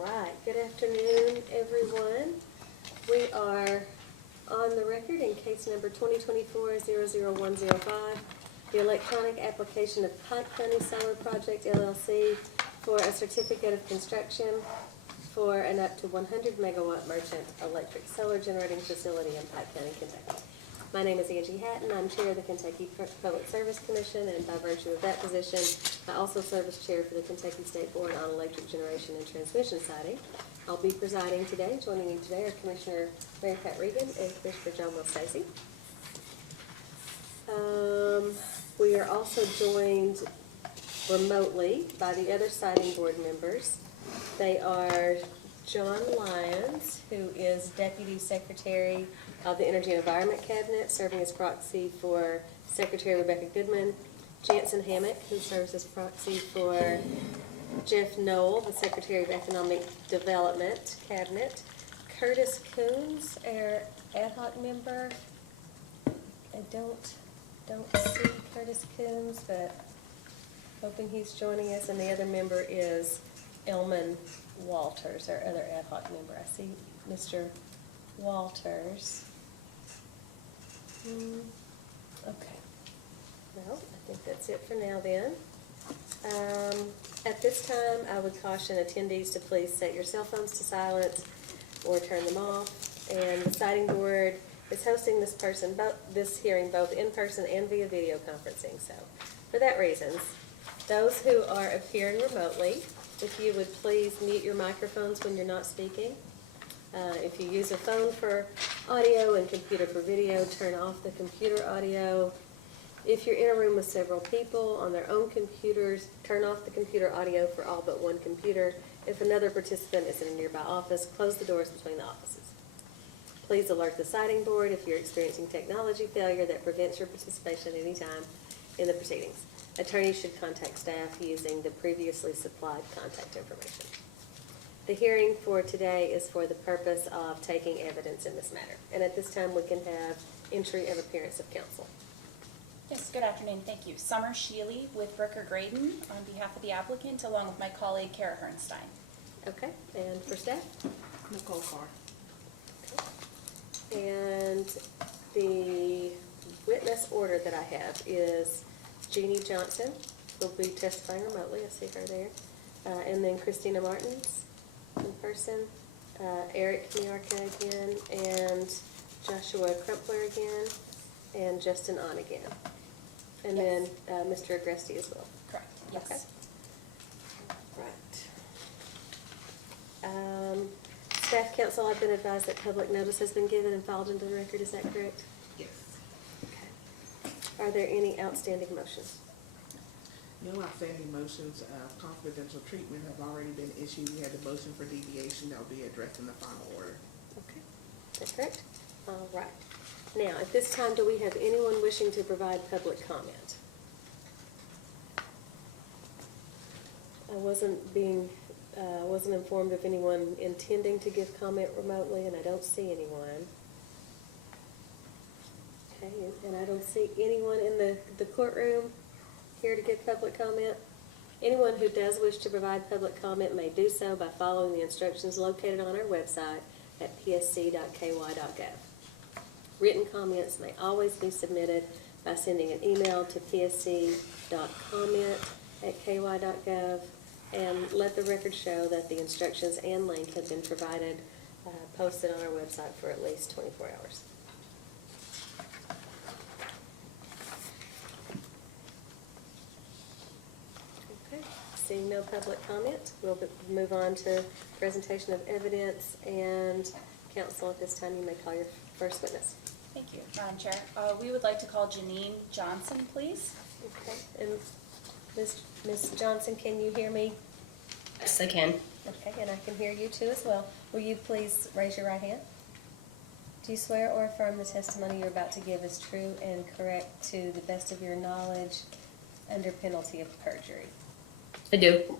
right, good afternoon, everyone. We are on the record in case number 2024-00105, the electronic application of Pike County Solar Project LLC for a certificate of construction for an up to 100 megawatt merchant electric solar generating facility in Pike County, Kentucky. My name is Angie Hatton. I'm chair of the Kentucky Public Service Commission, and by virtue of that position, I also serve as chair for the Kentucky State Board on Electric Generation and Transmission Siting. I'll be presiding today. Joining me today are Commissioner Mary Pat Regan and Commissioner John Will Stacy. We are also joined remotely by the other siting board members. They are John Lyons, who is Deputy Secretary of the Energy and Environment Cabinet, serving as proxy for Secretary Rebecca Goodman. Jansen Hammock, who serves as proxy for Jeff Knoll, the Secretary of Economic Development Cabinet. Curtis Coons, our ad hoc member. I don't see Curtis Coons, but hoping he's joining us. And the other member is Elman Walters, our other ad hoc member. I see Mr. Walters. Okay. Well, I think that's it for now then. At this time, I would caution attendees to please set your cell phones to silence or turn them off. And the siting board is hosting this hearing both in person and via video conferencing. So, for that reason, those who are appearing remotely, if you would please mute your microphones when you're not speaking. If you use a phone for audio and computer for video, turn off the computer audio. If you're in a room with several people on their own computers, turn off the computer audio for all but one computer. If another participant is in a nearby office, close the doors between the offices. Please alert the siting board if you're experiencing technology failure that prevents your participation at any time in the proceedings. Attorneys should contact staff using the previously supplied contact information. The hearing for today is for the purpose of taking evidence in this matter. And at this time, we can have entry of appearance of counsel. Yes, good afternoon. Thank you. Summer Sheely with Bricker Graydon on behalf of the applicant, along with my colleague Kara Hernstein. Okay, and for staff? Nicole Carr. Okay. And the witness order that I have is Janine Johnson, who will be testifying remotely. I see her there. And then Christina Martins in person, Eric Miara again, and Joshua Kumler again, and Justin On again. And Yes. then Mr. Agresti as well. Correct. Yes. Okay. Right. Staff counsel, I've been advised that public notice has been given and filed into the record. Is that correct? Yes. Okay. Are there any outstanding motions? No outstanding motions. Confidential treatment have already been issued. We had the motion for deviation that will be addressed in the final order. Okay. Is that correct? All right. Now, at this time, do we have anyone wishing to provide public comment? I wasn't informed of anyone intending to give comment remotely, and I don't see anyone. Okay, and I don't see anyone in the courtroom here to give public comment. Anyone who does wish to provide public comment may do so by following the instructions located on our website at psc.ky.gov. Written comments may always be submitted by sending an email to psc.comment@ky.gov, and let the record show that the instructions and link have been provided, posted on our website for at least 24 hours. Okay, seeing no public comment, we'll move on to presentation of evidence, and counsel, at this time you may call your first witness. Thank you, Madam Chair. We would like to call Janine Johnson, please. Okay, and Ms. Johnson, can you hear me? Yes, I can. Okay, and I can hear you too as well. Will you please raise your right hand? Do you swear or affirm the testimony you're about to give is true and correct to the best of your knowledge under penalty of perjury? I do.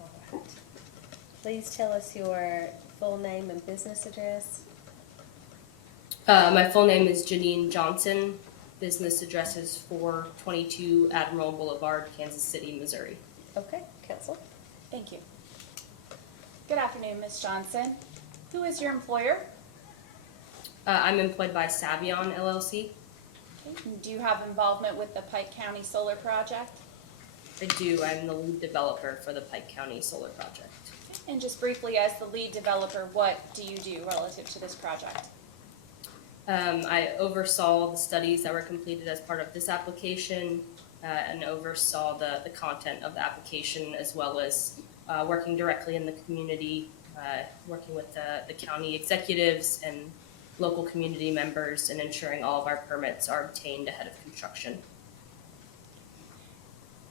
All right. Please tell us your full name and business address. My full name is Janine Johnson. Business address is 422 Admiral Boulevard, Kansas City, Missouri. Okay, counsel. Thank you. Good afternoon, Ms. Johnson. Who is your employer? I'm employed by Savion LLC. Okay. And do you have involvement with the Pike County Solar Project? I do. I'm the lead developer for the Pike County Solar Project. And just briefly, as the lead developer, what do you do relative to this project? I oversaw the studies that were completed as part of this application and oversaw the content of the application, as well as working directly in the community, working with the county executives and local community members, and ensuring all of our permits are obtained ahead of construction.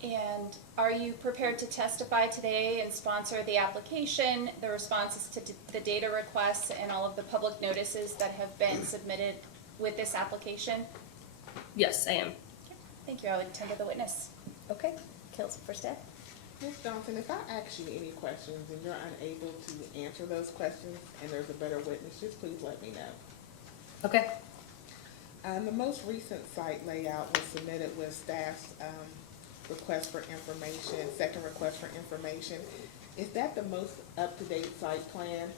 And are you prepared to testify today and sponsor the application, the responses to the data requests, and all of the public notices that have been submitted with this application? Yes, I am. Thank you. I would tender the witness. Okay, Council for staff. Ms. Johnson, if I ask you any questions and you're unable to answer those questions and there's a better witness, just please let me know. Okay. The most recent site layout was submitted with staff's request for information, second request for information. Is that the most up-to-date site plan?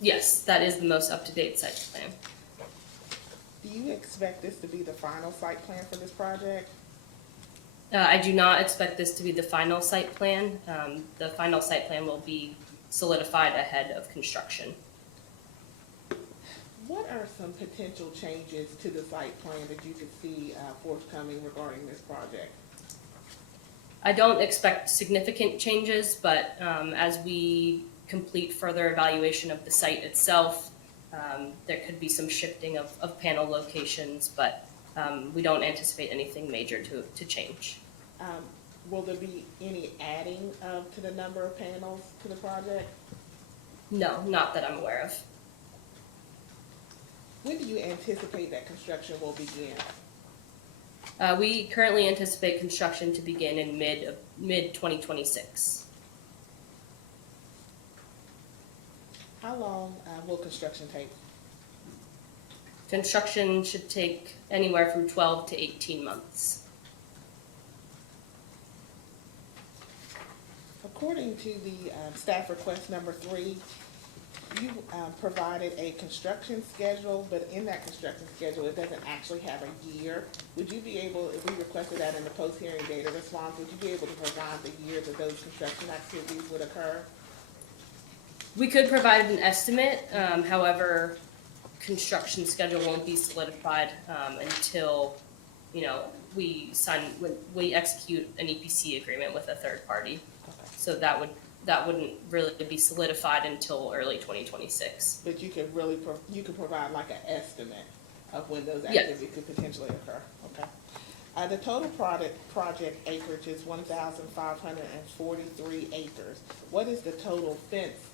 Yes, that is the most up-to-date site plan. Do you expect this to be the final site plan for this project? I do not expect this to be the final site plan. The final site plan will be solidified ahead of construction. What are some potential changes to the site plan that you could see forthcoming regarding this project? I don't expect significant changes, but as we complete further evaluation of the site itself, there could be some shifting of panel locations, but we don't anticipate anything major to change. Will there be any adding to the number of panels to the project? No, not that I'm aware of. When do you anticipate that construction will begin? We currently anticipate construction to begin in mid 2026. How long will construction take? Construction should take anywhere from 12 to 18 months. According to the staff request number 3, you provided a construction schedule, but in that construction schedule, it doesn't actually have a year. Would you be able, if we requested that in the post-hearing data response, would you be able to provide the year that those construction activities would occur? We could provide an estimate, however, construction schedule won't be solidified until, we execute an EPC agreement with a third party. Okay. So that wouldn't really be solidified until early 2026. But you could really, you could provide like an estimate of when those Yes. activities could potentially occur. Okay. The total project acreage is 1,543 acres. What is the total fenced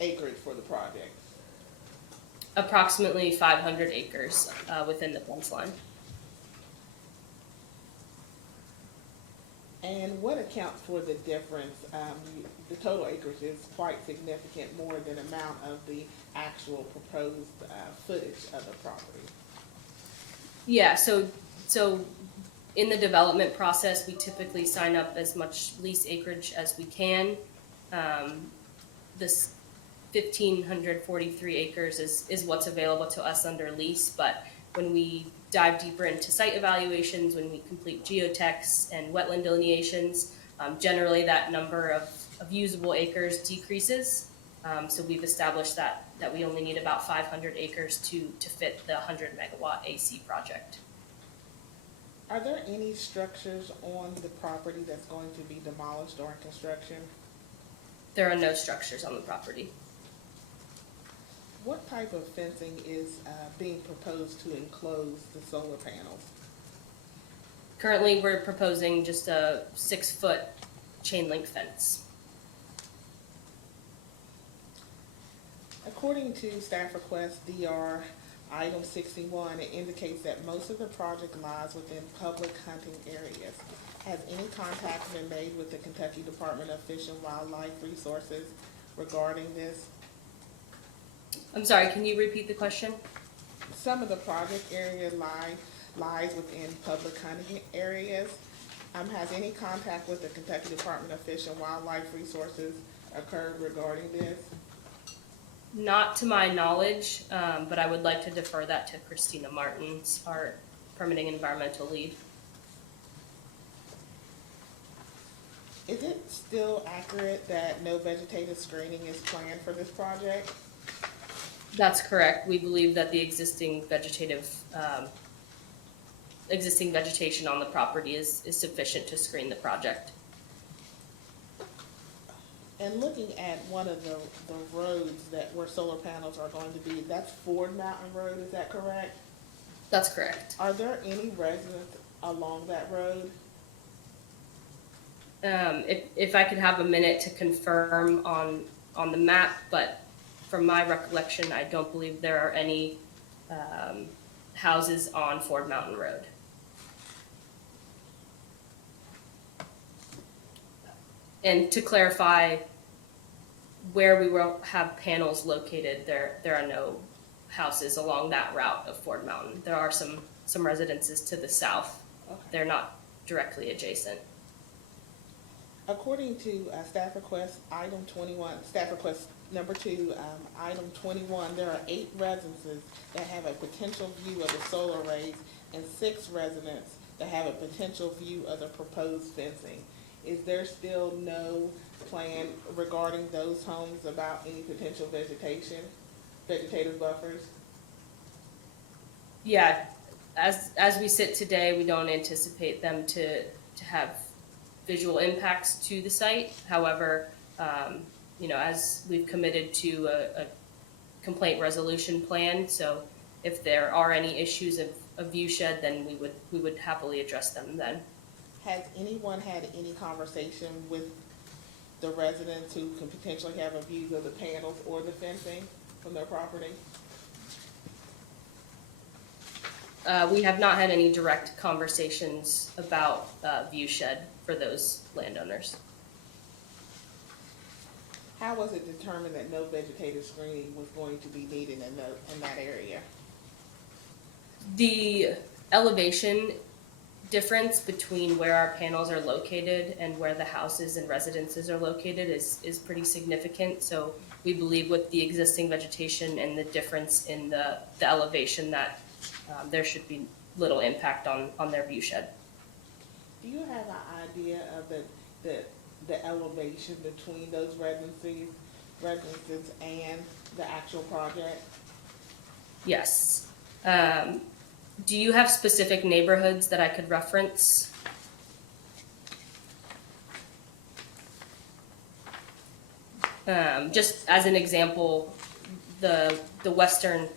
acreage for the project? Approximately 500 acres within the fence line. And what accounts for the difference? The total acreage is quite significant, more than amount of the actual proposed footage of the property. Yeah, so in the development process, we typically sign up as much lease acreage as we can. This 1,543 acres is what's available to us under lease, but when we dive deeper into site evaluations, when we complete geotechs and wetland delineations, generally that number of usable acres decreases. So we've established that we only need about 500 acres to fit the 100 megawatt AC project. Are there any structures on the property that's going to be demolished during construction? There are no structures on the property. What type of fencing is being proposed to enclose the solar panels? Currently, we're proposing just a 6-foot chain link fence. According to staff request DR item 61, it indicates that most of the project lies within public hunting areas. Has any contact been made with the Kentucky Department of Fish and Wildlife Resources regarding this? I'm sorry, can you repeat the question? Some of the project area lies within public hunting areas. Has any contact with the Kentucky Department of Fish and Wildlife Resources occurred regarding this? Not to my knowledge, but I would like to defer that to Christina Martins, our permitting environmental lead. Is it still accurate that no vegetative screening is planned for this project? That's correct. We believe that the existing vegetation on the property is sufficient to screen the project. And looking at one of the roads where solar panels are going to be, that's Ford Mountain Road, is that correct? That's correct. Are there any residents along that road? If I could have a minute to confirm on the map, but from my recollection, I don't believe there are any houses on Ford Mountain Road. And to clarify, where we will have panels located, there are no houses along that route of Ford Mountain. There are some residences to the south. Okay. They're not directly adjacent. According to staff request item 21, staff request number 2, item 21, there are 8 residences that have a potential view of the solar arrays and 6 residents that have a potential view of the proposed fencing. Is there still no plan regarding those homes about any potential vegetative buffers? Yeah, as we sit today, we don't anticipate them to have visual impacts to the site. However, as we've committed to a complaint resolution plan, so if there are any issues of view shed, then we would happily address them then. Has anyone had any conversation with the residents who can potentially have a view of the panels or the fencing from their property? We have not had any direct conversations about view shed for those landowners. How was it determined that no vegetative screening was going to be needed in that area? The elevation difference between where our panels are located and where the houses and residences are located is pretty significant. So we believe with the existing vegetation and the difference in the elevation that there should be little impact on their view shed. Do you have an idea of the elevation between those residences and the actual project? Yes. Do you have specific neighborhoods that I could reference? Just as an example, the western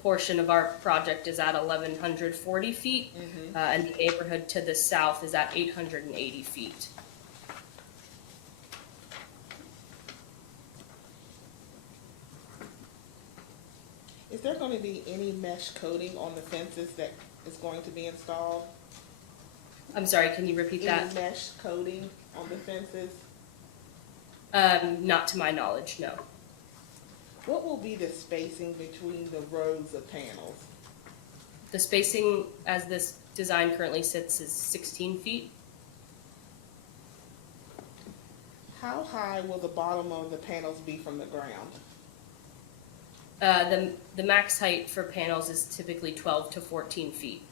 portion of our project is at 1,140 feet, and the neighborhood to the south is at 880 feet. Is there going to be any mesh coating on the fences that is going to be installed? I'm sorry, can you repeat that? Any mesh coating on the fences? Not to my knowledge, no. What will be the spacing between the rows of panels? The spacing as this design currently sits is 16 feet. How high will the bottom of the panels be from the ground? The max height for panels is typically 12 to 14 feet,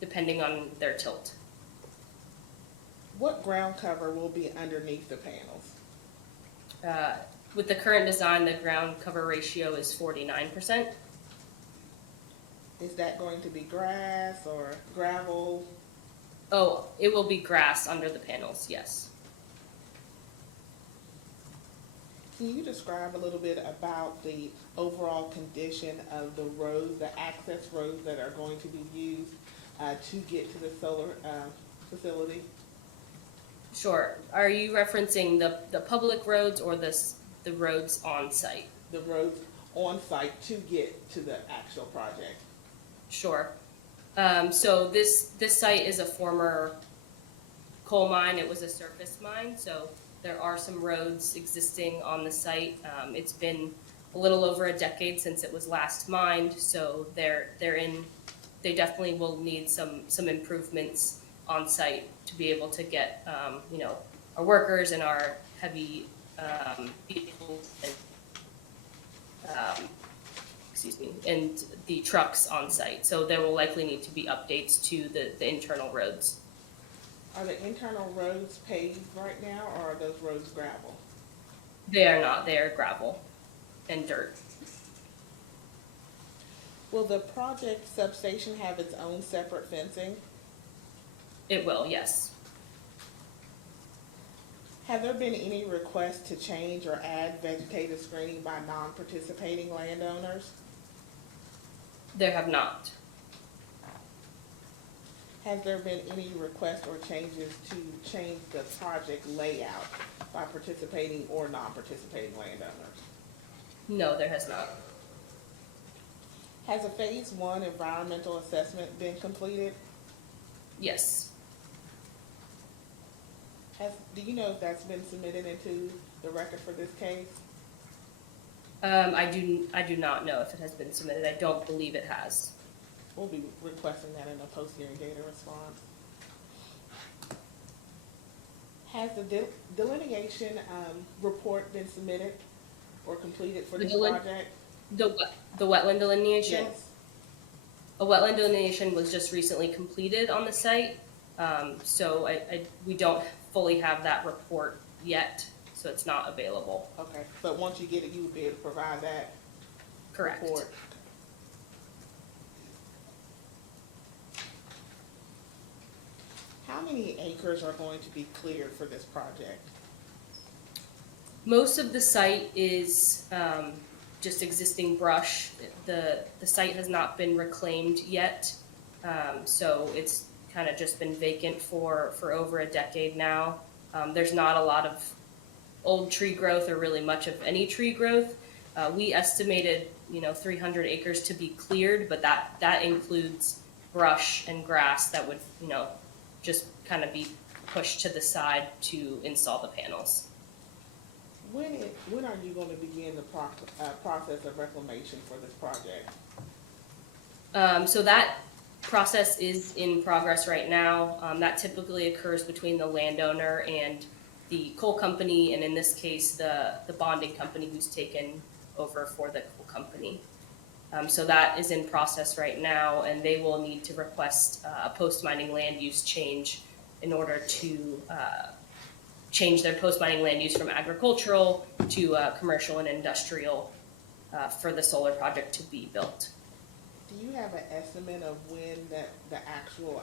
depending on their tilt. What ground cover will be underneath the panels? With the current design, the ground cover ratio is 49%. Is that going to be grass or gravel? Oh, it will be grass under the panels, yes. Can you describe a little bit about the overall condition of the roads, the access roads that are going to be used to get to the solar facility? Sure. Are you referencing the public roads or the roads on site? The roads on site to get to the actual project. Sure. So this site is a former coal mine. It was a surface mine, so there are some roads existing on the site. It's been a little over a decade since it was last mined, so they definitely will need some improvements on site to be able to get our workers and our heavy vehicles and the trucks on site. So there will likely need to be updates to the internal roads. Are the internal roads paved right now, or are those roads gravel? They are not, they are gravel and dirt. Will the project substation have its own separate fencing? It will, yes. Have there been any requests to change or add vegetative screening by non-participating landowners? There have not. Has there been any requests or changes to change the project layout by participating or non-participating landowners? No, there has not. Has a phase 1 environmental assessment been completed? Yes. Do you know if that's been submitted into the record for this case? I do not know if it has been submitted. I don't believe it has. We'll be requesting that in a post-hearing data response. Has the delineation report been submitted or completed for this project? The wetland delineation? Yes. A wetland delineation was just recently completed on the site, so we don't fully have that report yet, so it's not available. Okay, but once you get it, you would be able to provide that Correct. report? How many acres are going to be cleared for this project? Most of the site is just existing brush. The site has not been reclaimed yet, so it's kind of just been vacant for over a decade now. There's not a lot of old tree growth or really much of any tree growth. We estimated 300 acres to be cleared, but that includes brush and grass that would just kind of be pushed to the side to install the panels. When are you going to begin the process of reclamation for this project? So that process is in progress right now. That typically occurs between the landowner and the coal company, and in this case, the bonding company who's taken over for the coal company. So that is in process right now, and they will need to request a post-mining land use change in order to change their post-mining land use from agricultural to commercial and industrial for the solar project to be built. Do you have an estimate of when the actual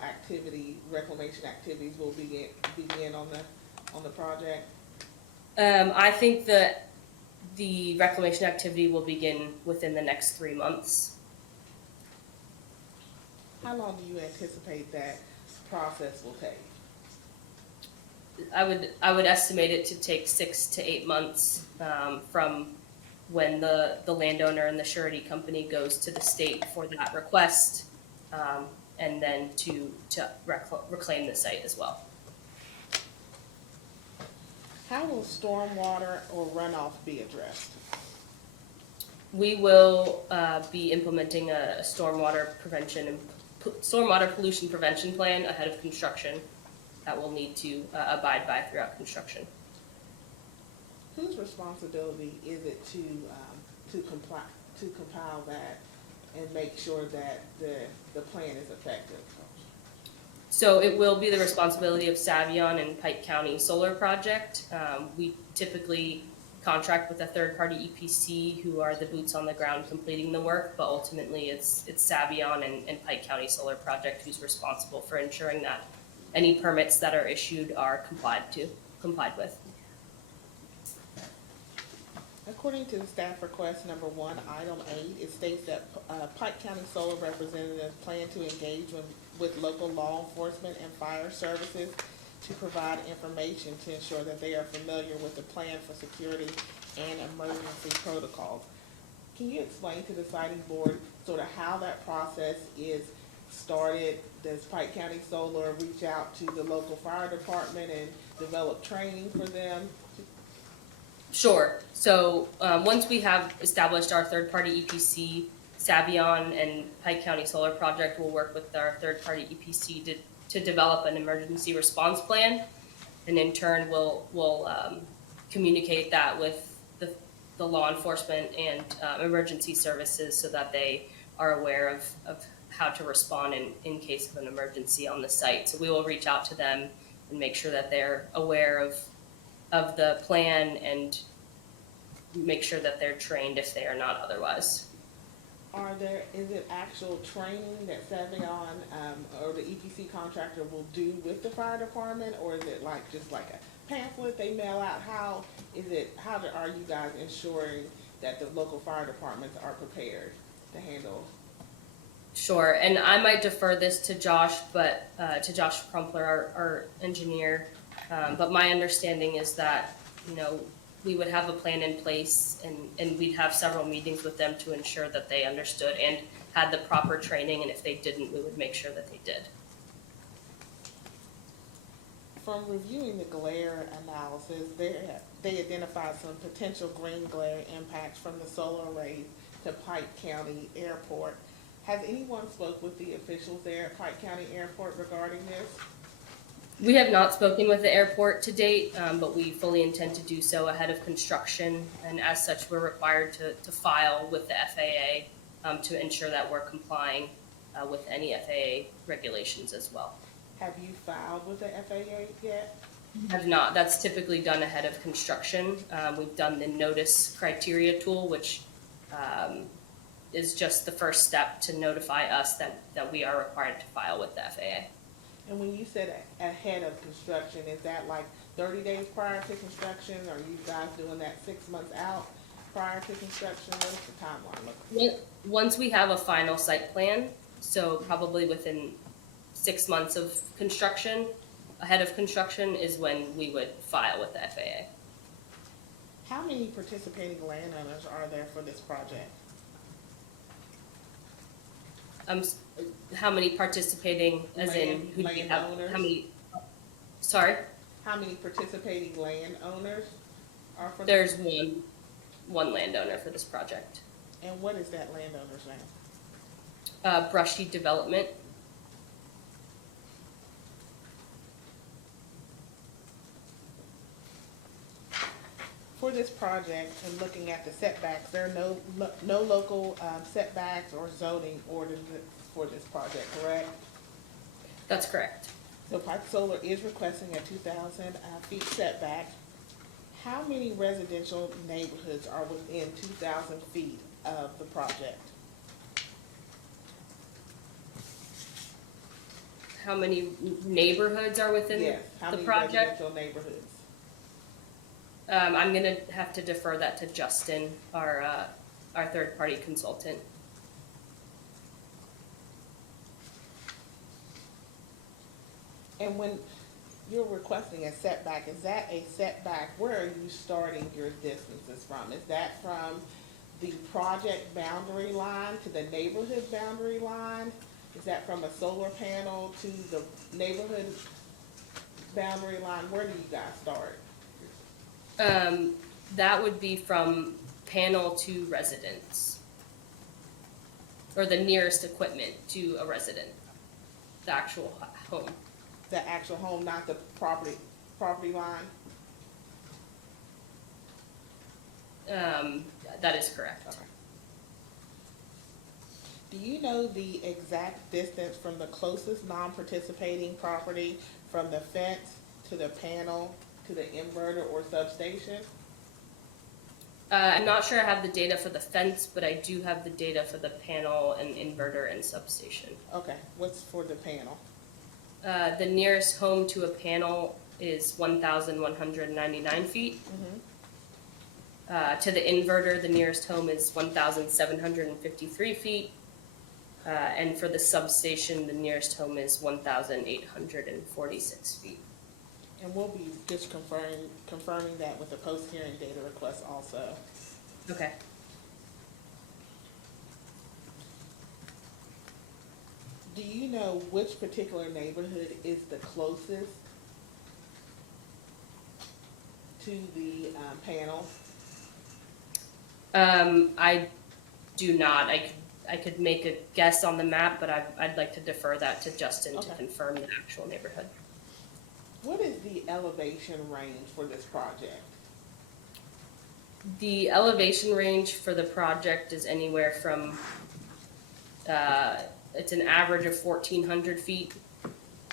reclamation activities will begin on the project? I think that the reclamation activity will begin within the next 3 months. How long do you anticipate that process will take? I would estimate it to take 6 to 8 months from when the landowner and the surety company goes to the state for that request, and then to reclaim the site as well. How will stormwater or runoff be addressed? We will be implementing a stormwater pollution prevention plan ahead of construction that we'll need to abide by throughout construction. Whose responsibility is it to compile that and make sure that the plan is effective? So it will be the responsibility of Savion and Pike County Solar Project. We typically contract with a third-party EPC who are the boots on the ground completing the work, but ultimately it's Savion and Pike County Solar Project who's responsible for ensuring that any permits that are issued are complied with. According to the staff request number 1, item 8, it states that Pike County Solar representatives plan to engage with local law enforcement and fire services to provide information to ensure that they are familiar with the plan for security and emergency protocols. Can you explain to the siting board sort of how that process is started? Does Pike County Solar reach out to the local fire department and develop training for them? Sure. So once we have established our third-party EPC, Savion and Pike County Solar Project will work with our third-party EPC to develop an emergency response plan, and in turn we'll communicate that with the law enforcement and emergency services so that they are aware of how to respond in case of an emergency on the site. So we will reach out to them and make sure that they're aware of the plan and make sure that they're trained if they are not otherwise. Is it actual training that Savion, or the EPC contractor will do with the fire department, or is it just like a pamphlet they mail out? How are you guys ensuring that the local fire departments are prepared to handle? Sure, and I might defer this to Josh, but to Josh Kumler, our engineer. But my understanding is that, we would have a plan in place and we'd have several meetings with them to ensure that they understood and had the proper training, and if they didn't, we would make sure that they did. From reviewing the glare analysis, they identified some potential green glare impacts from the solar arrays to Pike County Airport. Has anyone spoke with the officials there at Pike County Airport regarding this? We have not spoken with the airport to date, but we fully intend to do so ahead of construction, and as such, we're required to file with the FAA to ensure that we're complying with any FAA regulations as well. Have you filed with the FAA yet? Have not. That's typically done ahead of construction. We've done the notice criteria tool, which is just the first step to notify us that we are required to file with the FAA. And when you said ahead of construction, is that 30 days prior to construction? Are you guys doing that 6 months out prior to construction? What is the timeline look like? Once we have a final site plan, so probably within 6 months of construction, ahead of construction is when we would file with the FAA. How many participating landowners are there for this project? How many participating, as in who do we have? Landowners? How many? Sorry, How many participating landowners are for there's one landowner for this project. And what is that landowner's name? Brushy Development. For this project and looking at the setbacks, there are no local setbacks or zoning ordinances for this project, correct? That's correct. So Pike Solar is requesting a 2,000 feet setback. How many residential neighborhoods are within 2,000 feet of the project? How many neighborhoods are within Yes, how the many project? residential neighborhoods? I'm gonna have to defer that to Justin, our third-party consultant. And when you're requesting a setback, is that a setback, where are you starting your distances from? Is that from the project boundary line to the neighborhood boundary line? Is that from a solar panel to the neighborhood boundary line? Where do you guys start? That would be from panel to residence, or the nearest equipment to a resident, the actual home. The actual home, not the property line? That is correct. Okay. Do you know the exact distance from the closest non-participating property from the fence to the panel to the inverter or substation? I'm not sure I have the data for the fence, but I do have the data for the panel and inverter and substation. Okay, what's for the panel? The nearest home to a panel is 1,199 feet. To the inverter, the nearest home is 1,753 feet. And for the substation, the nearest home is 1,846 feet. And we'll be just confirming that with the post-hearing data request also. Okay. Do you know which particular neighborhood is the closest to the panel? I do not. I could make a guess on the map, but I'd like to defer that to Justin to Okay. confirm the actual neighborhood. What is the elevation range for this project? The elevation range for the project is anywhere from, it's an average of 1,400 feet.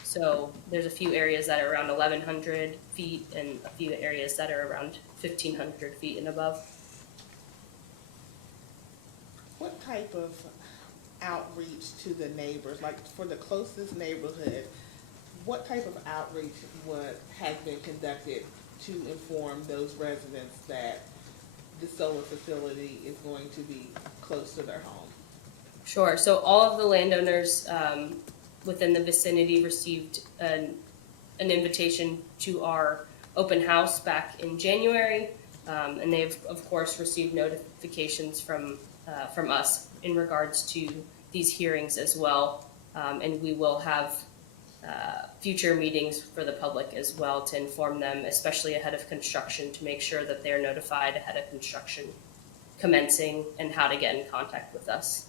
So there's a few areas that are around 1,100 feet and a few areas that are around 1,500 feet and above. What type of outreach to the neighbors, like for the closest neighborhood, what type of outreach has been conducted to inform those residents that the solar facility is going to be close to their home? Sure. So all of the landowners within the vicinity received an invitation to our open house back in January, and they've of course received notifications from us in regards to these hearings as well, and we will have future meetings for the public as well to inform them, especially ahead of construction, to make sure that they're notified ahead of construction commencing and how to get in contact with us.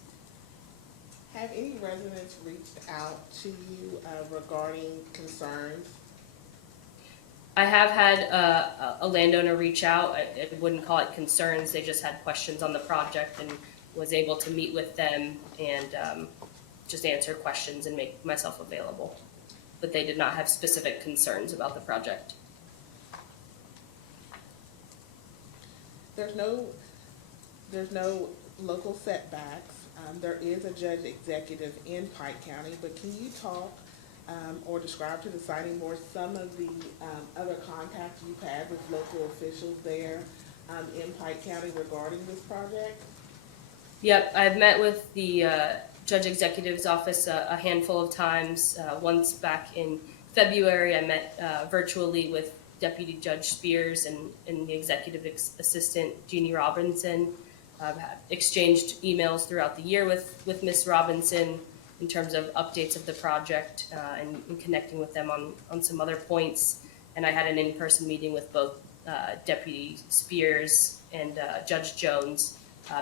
Have any residents reached out to you regarding concerns? I have had a landowner reach out. I wouldn't call it concerns. They just had questions on the project and was able to meet with them and just answer questions and make myself available. But they did not have specific concerns about the project. There's no local setbacks. There is a judge executive in Pike County, but can you talk or describe to the siting board some of the other contacts you've had with local officials there in Pike County regarding this project? Yep, I've met with the judge executive's office a handful of times. Once back in February, I met virtually with Deputy Judge Spears and the executive assistant, Jeannie Robinson. I've exchanged emails throughout the year with Ms. Robinson in terms of updates of the project and connecting with them on some other points. And I had an in-person meeting with both Deputy Spears and Judge Jones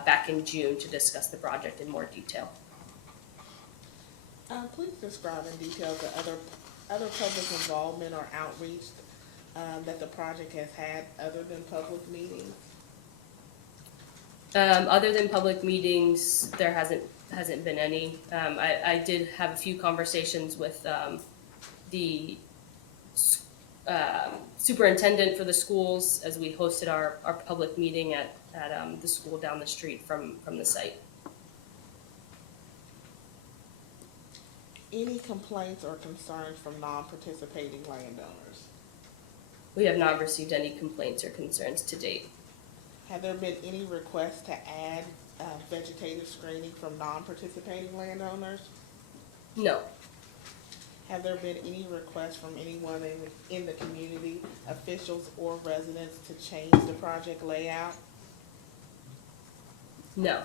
back in June to discuss the project in more detail. Please describe in detail the other public involvement or outreach that the project has had other than public meetings. Other than public meetings, there hasn't been any. I did have a few conversations with the superintendent for the schools as we hosted our public meeting at the school down the street from the site. Any complaints or concerns from non-participating landowners? We have not received any complaints or concerns to date. Have there been any requests to add vegetative screening from non-participating landowners? No. Have there been any requests from anyone in the community, officials or residents, to change the project layout? No.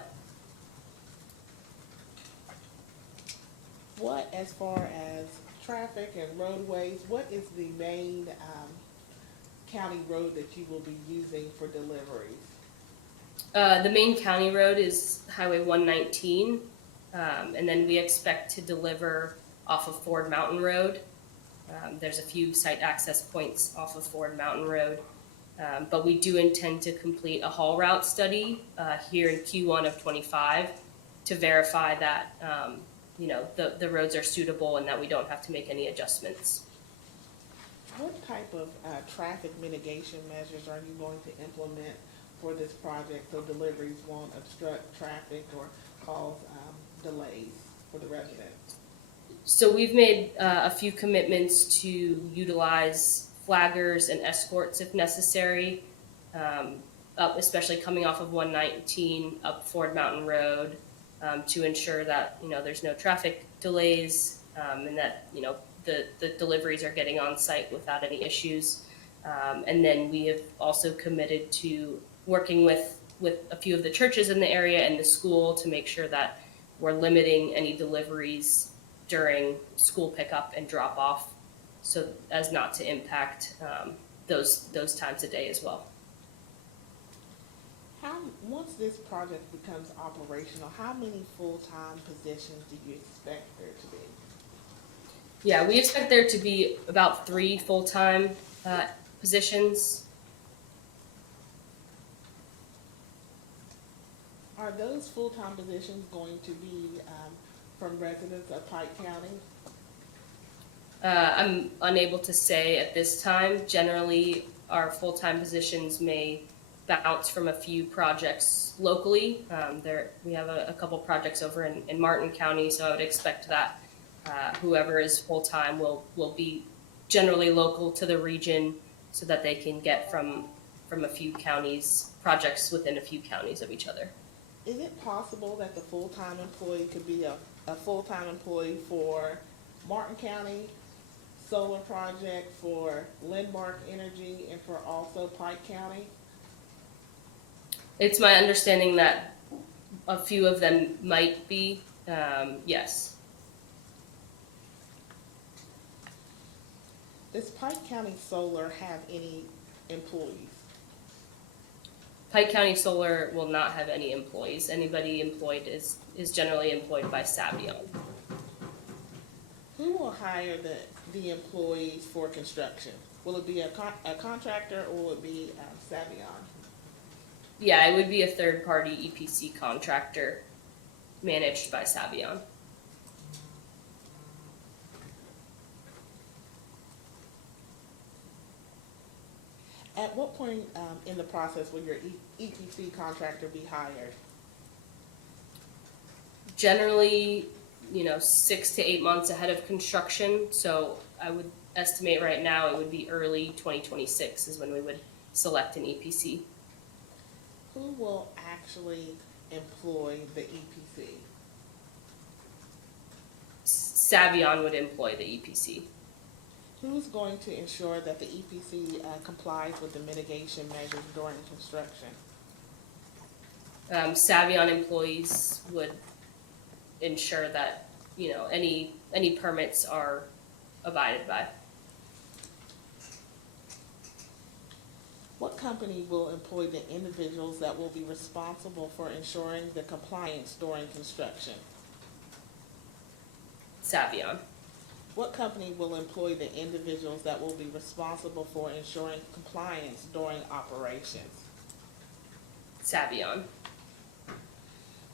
What, as far as traffic and roadways, what is the main county road that you will be using for deliveries? The main county road is Highway 119, and then we expect to deliver off of Ford Mountain Road. There's a few site access points off of Ford Mountain Road, but we do intend to complete a haul route study here in Q1 of 25 to verify that the roads are suitable and that we don't have to make any adjustments. What type of traffic mitigation measures are you going to implement for this project so deliveries won't obstruct traffic or cause delays for the residents? So we've made a few commitments to utilize flaggers and escorts if necessary, especially coming off of 119 up Ford Mountain Road, to ensure that there's no traffic delays and that the deliveries are getting on site without any issues. And then we have also committed to working with a few of the churches in the area and the school to make sure that we're limiting any deliveries during school pickup and drop off, so as not to impact those times of day as well. Once this project becomes operational, how many full-time positions do you expect there to be? Yeah, we expect there to be about 3 full-time positions. Are those full-time positions going to be from residents of Pike County? I'm unable to say at this time. Generally, our full-time positions may bounce from a few projects locally. We have a couple projects over in Martin County, so I would expect that whoever is full-time will be generally local to the region so that they can get from a few counties, projects within a few counties of each other. Is it possible that the full-time employee could be a full-time employee for Martin County solar project, for Landmark Energy, and for also Pike County? It's my understanding that a few of them might be, yes. Does Pike County Solar have any employees? Pike County Solar will not have any employees. Anybody employed is generally employed by Savion. Who will hire the employees for construction? Will it be a contractor, or will it be Savion? Yeah, it would be a third-party EPC contractor managed by Savion. At what point in the process will your EPC contractor be hired? Generally, 6 to 8 months ahead of construction. So I would estimate right now it would be early 2026 is when we would select an EPC. Who will actually employ the EPC? Savion would employ the EPC. Who's going to ensure that the EPC complies with the mitigation measures during construction? Savion employees would ensure that any permits are abided by. What company will employ the individuals that will be responsible for ensuring the compliance during construction? Savion. What company will employ the individuals that will be responsible for ensuring compliance during operations? Savion.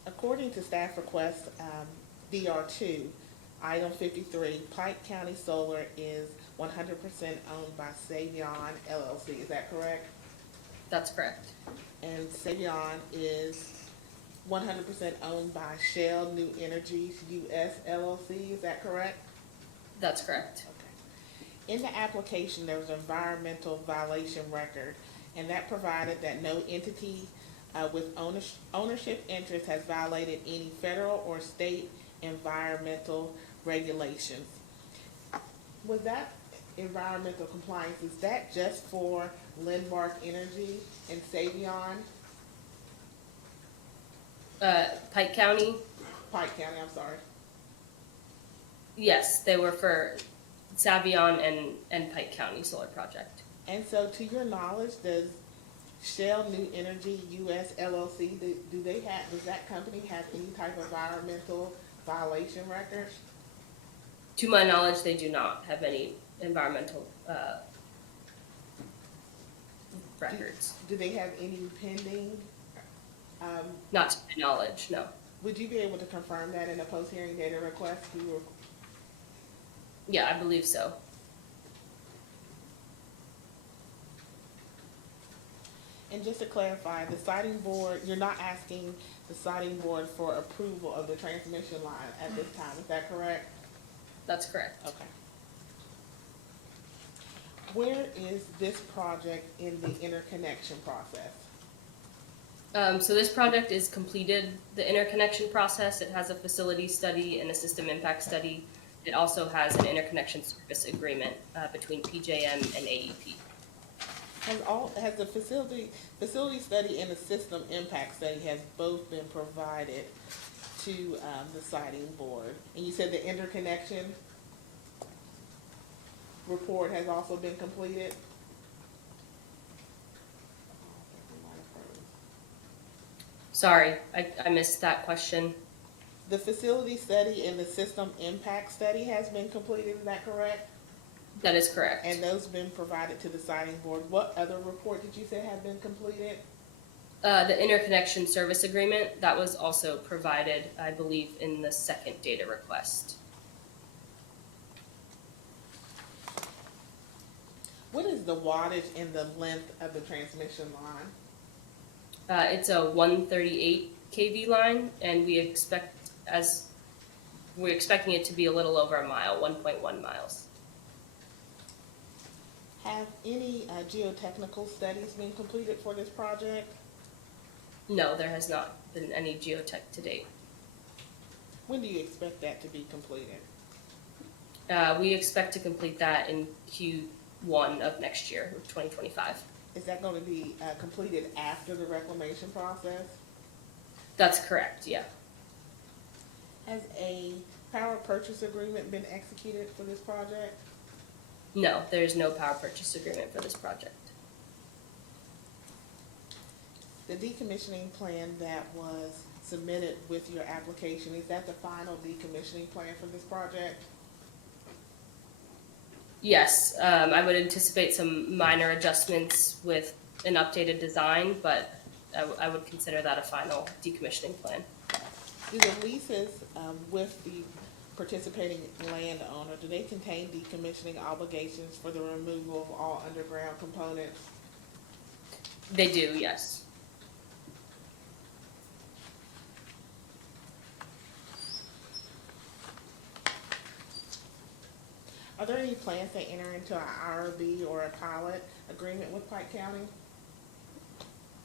According to staff request DR2, item 53, Pike County Solar is 100% owned by Savion LLC. Is that correct? That's correct. And Savion is 100% owned by Shell New Energies US LLC. Is that correct? That's correct. Okay. In the application, there was an environmental violation record, and that provided that no entity with ownership interest has violated any federal or state environmental regulations. Was that environmental compliance, is that just for Landmark Energy and Savion? Pike County? Pike County, I'm sorry. Yes, they were for Savion and Pike County Solar Project. And so, to your knowledge, does Shell New Energy US LLC, does that company have any type of environmental violation records? To my knowledge, they do not have any environmental records. Do they have any pending? Not to my knowledge, no. Would you be able to confirm that in a post-hearing data request? Yeah, I believe so. And just to clarify, the siting board, you're not asking the siting board for approval of the transmission line at this time, is that correct? That's correct. Okay. Where is this project in the interconnection process? So this project is completed, the interconnection process. It has a facility study and a system impact study. It also has an interconnection service agreement between PJM and AEP. Has the facility study and the system impact study has both been provided to the siting board? And you said the interconnection report has also been completed? Sorry, I missed that question. The facility study and the system impact study has been completed, is that correct? That is correct. And those been provided to the siting board. What other report did you say have been completed? The interconnection service agreement, that was also provided, I believe, in the second data request. What is the wattage and the length of the transmission line? It's a 138 kV line, and we're expecting it to be a little over a mile, 1.1 miles. Have any geotechnical studies been completed for this project? No, there has not been any geotech to date. When do you expect that to be completed? We expect to complete that in Q1 of next year, 2025. Is that going to be completed after the reclamation process? That's correct, yeah. Has a power purchase agreement been executed for this project? No, there's no power purchase agreement for this project. The decommissioning plan that was submitted with your application, is that the final decommissioning plan for this project? Yes, I would anticipate some minor adjustments with an updated design, but I would consider that a final decommissioning plan. Do the leases with the participating landowner, do they contain decommissioning obligations for the removal of all underground components? They do, yes. Are there any plans to enter into an IRB or a pilot agreement with Pike County?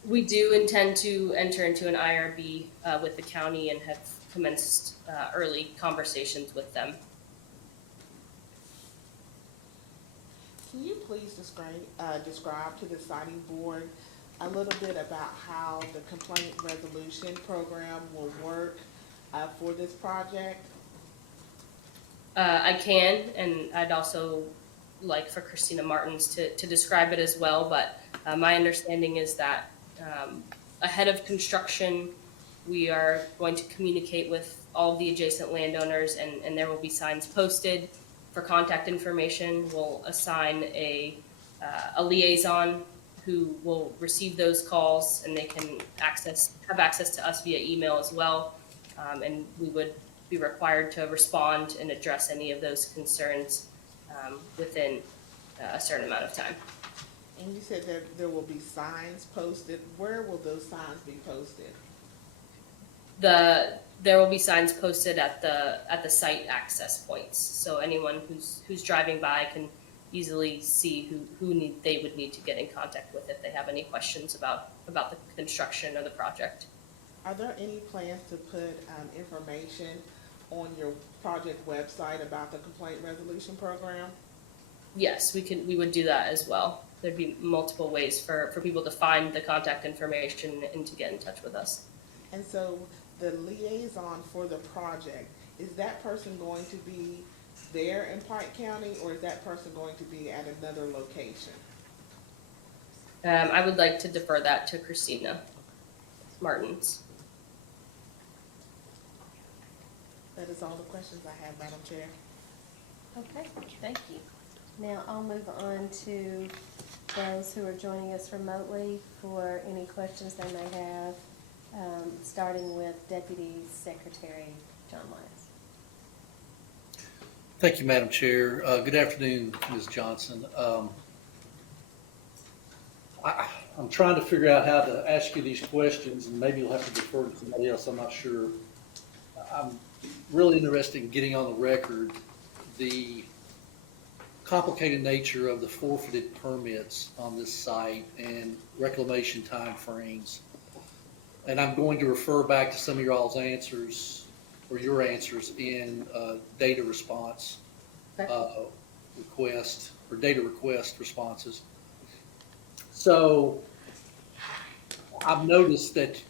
We do intend to enter into an IRB with the county and have commenced early conversations with them. Can you please describe to the siting board a little bit about how the complaint resolution program will work for this project? I can, and I'd also like for Christina Martins to describe it as well, but my understanding is that ahead of construction, we are going to communicate with all of the adjacent landowners, and there will be signs posted for contact information. We'll assign a liaison who will receive those calls, and they can have access to us via email as well, and we would be required to respond and address any of those concerns within a certain amount of time. And you said that there will be signs posted. Where will those signs be posted? There will be signs posted at the site access points, so anyone who's driving by can easily see who they would need to get in contact with if they have any questions about the construction or the project. Are there any plans to put information on your project website about the complaint resolution program? Yes, we would do that as well. There'd be multiple ways for people to find the contact information and to get in touch with us. And so the liaison for the project, is that person going to be there in Pike County, or is that person going to be at another location? I would like to defer that to Christina Martins. That is all the questions I have, Madam Chair. Okay, thank you. Now I'll move on to those who are joining us remotely for any questions they may have, starting with Deputy Secretary John Myers. Thank you, Madam Chair. Good afternoon, Ms. Johnson. I'm trying to figure out how to ask you these questions, and maybe you'll have to defer to somebody else. I'm not sure. I'm really interested in getting on the record the complicated nature of the forfeited permits on this site and reclamation timeframes. And I'm going to refer back to some of y'all's answers, or your answers in data response request, or data request responses. So I've noticed that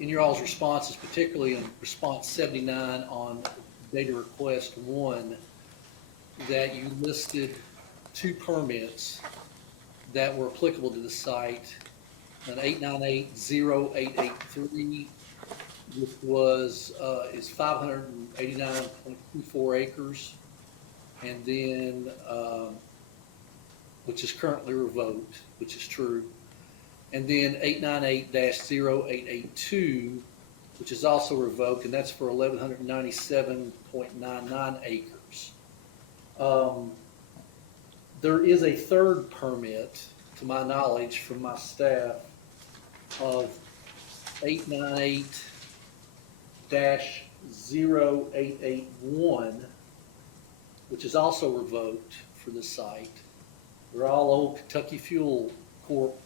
in your all's responses, particularly in response 79 on data request 1, that you listed 2 permits that were applicable to the site, an 898-0883, which is 589.24 acres, and then which is currently revoked, which is true. And then 898-0882, which is also revoked, and that's for 1,197.99 acres. There is a third permit, to my knowledge, from my staff of 898-0881, which is also revoked for the site. They're all old Kentucky Fuel Corp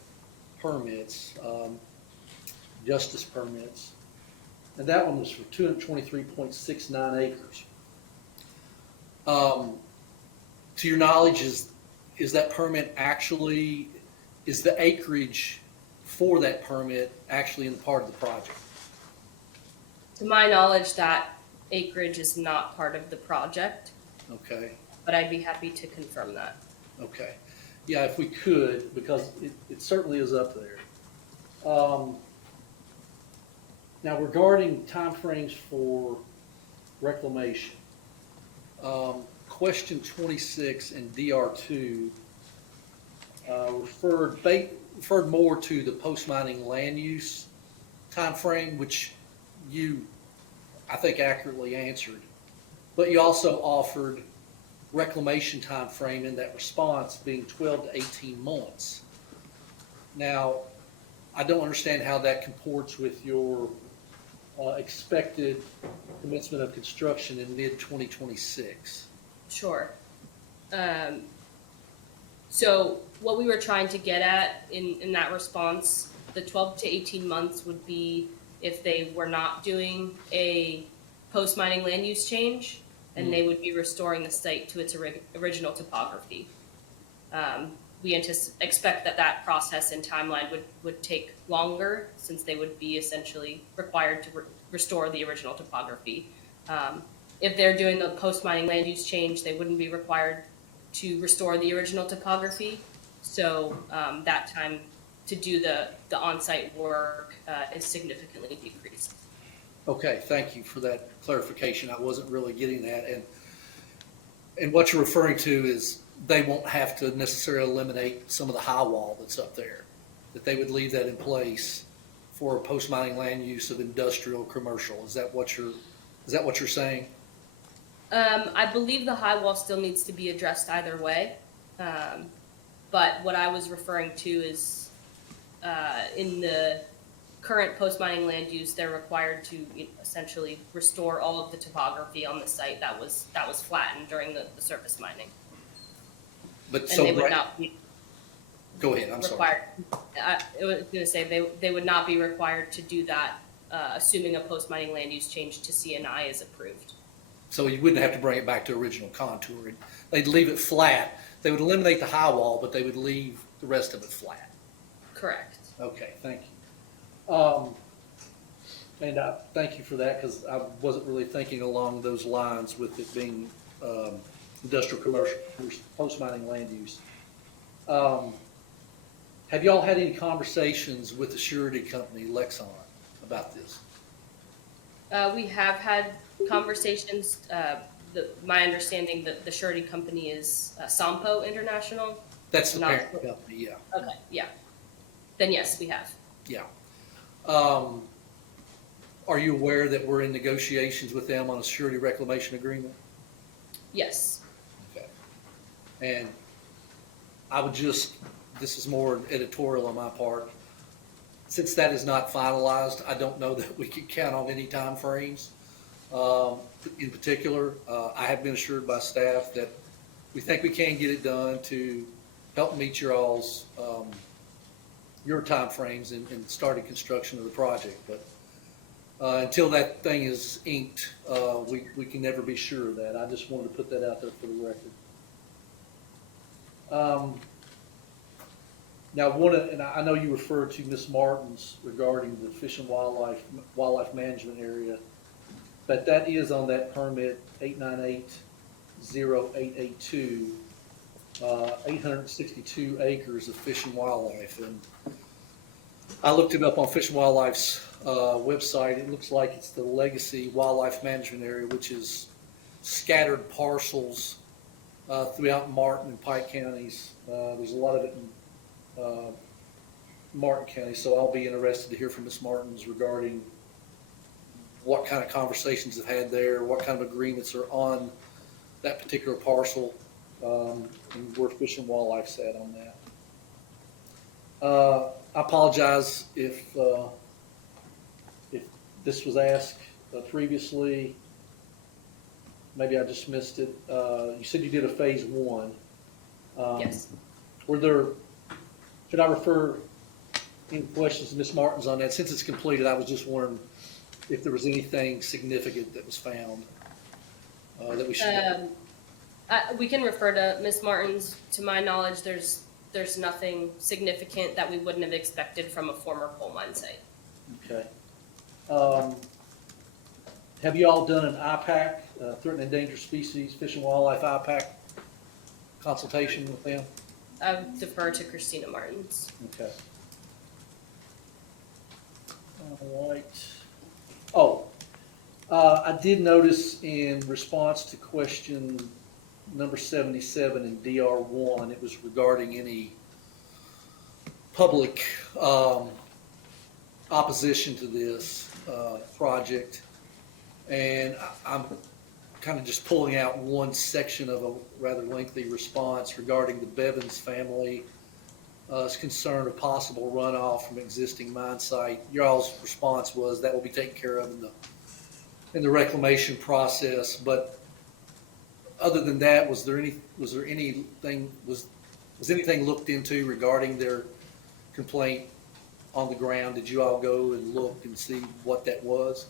permits, justice permits. And that one was for 223.69 acres. To your knowledge, is that permit actually, is the acreage for that permit actually in part of the project? To my knowledge, that acreage is not part of the project, Okay, but I'd be happy to confirm that. okay. Yeah, if we could, because it certainly is up there. Now regarding timeframes for reclamation, question 26 and DR2 referred more to the post-mining land use timeframe, which you, I think, accurately answered. But you also offered reclamation timeframe in that response being 12 to 18 months. Now, I don't understand how that comports with your expected commencement of construction in mid-2026. Sure. So what we were trying to get at in that response, the 12 to 18 months would be if they were not doing a post-mining land use change, and they would be restoring the site to its original topography. We expect that process and timeline would take longer, since they would be essentially required to restore the original topography. If they're doing the post-mining land use change, they wouldn't be required to restore the original topography. So that time to do the on-site work is significantly decreased. Okay, thank you for that clarification. I wasn't really getting that. And what you're referring to is they won't have to necessarily eliminate some of the high wall that's up there, that they would leave that in place for a post-mining land use of industrial commercial. Is that what you're saying? I believe the high wall still needs to be addressed either way. But what I was referring to is in the current post-mining land use, they're required to essentially restore all of the topography on the site that was flattened during the surface mining. But And so they would not be go ahead. I'm required. I was going to say they would not be required to do that, assuming a post-mining land use change to CNI is approved. So you wouldn't have to bring it back to original contour. They'd leave it flat. They would eliminate the high wall, but they would leave the rest of it flat. Correct. Okay, thank you. And thank you for that, because I wasn't really thinking along those lines with it being industrial commercial post-mining land use. Have y'all had any conversations with the surety company, Lexon, about this? We have had conversations. My understanding that the surety company is Sampo International. That's the Not- parent company, yeah. Okay, yeah. Then yes, we have. Yeah. Are you aware that we're in negotiations with them on a surety reclamation agreement? Yes. Okay. And I would just, this is more editorial on my part, since that is not finalized, I don't know that we can count on any timeframes. In particular, I have been assured by staff that we think we can get it done to help meet your timeframes in starting construction of the project. But until that thing is inked, we can never be sure of that. I just wanted to put that out there for the record. Now, and I know you referred to Ms. Martins regarding the Fish and Wildlife Management Area, but that is on that permit 898-0882, 862 acres of fish and wildlife. And I looked it up on Fish and Wildlife's website. It looks like it's the Legacy Wildlife Management Area, which is scattered parcels throughout Martin and Pike counties. There's a lot of it in Martin County, so I'll be interested to hear from Ms. Martins regarding what kind of conversations have had there, what kind of agreements are on that particular parcel, and where Fish and Wildlife sat on that. I apologize if this was asked previously. Maybe I just missed it. You said you did a phase one. Yes. Were there, should I refer any questions to Ms. Martins on that? Since it's completed, I was just wondering if there was anything significant that was found that we should. We can refer to Ms. Martins. To my knowledge, there's nothing significant that we wouldn't have expected from a former coal mine site. Okay. Have you all done an IPAC, Threatened and Endangered Species, Fish and Wildlife IPAC consultation with them? I would defer to Christina Martins. Okay. All right. Oh, I did notice in response to question number 77 in DR1, it was regarding any public opposition to this project. And I'm kind of just pulling out one section of a rather lengthy response regarding the Bevins family is concerned of possible runoff from existing mine site. Your all's response was that will be taken care of in the reclamation process. But other than that, was anything looked into regarding their complaint on the ground? Did you all go and look and see what that was?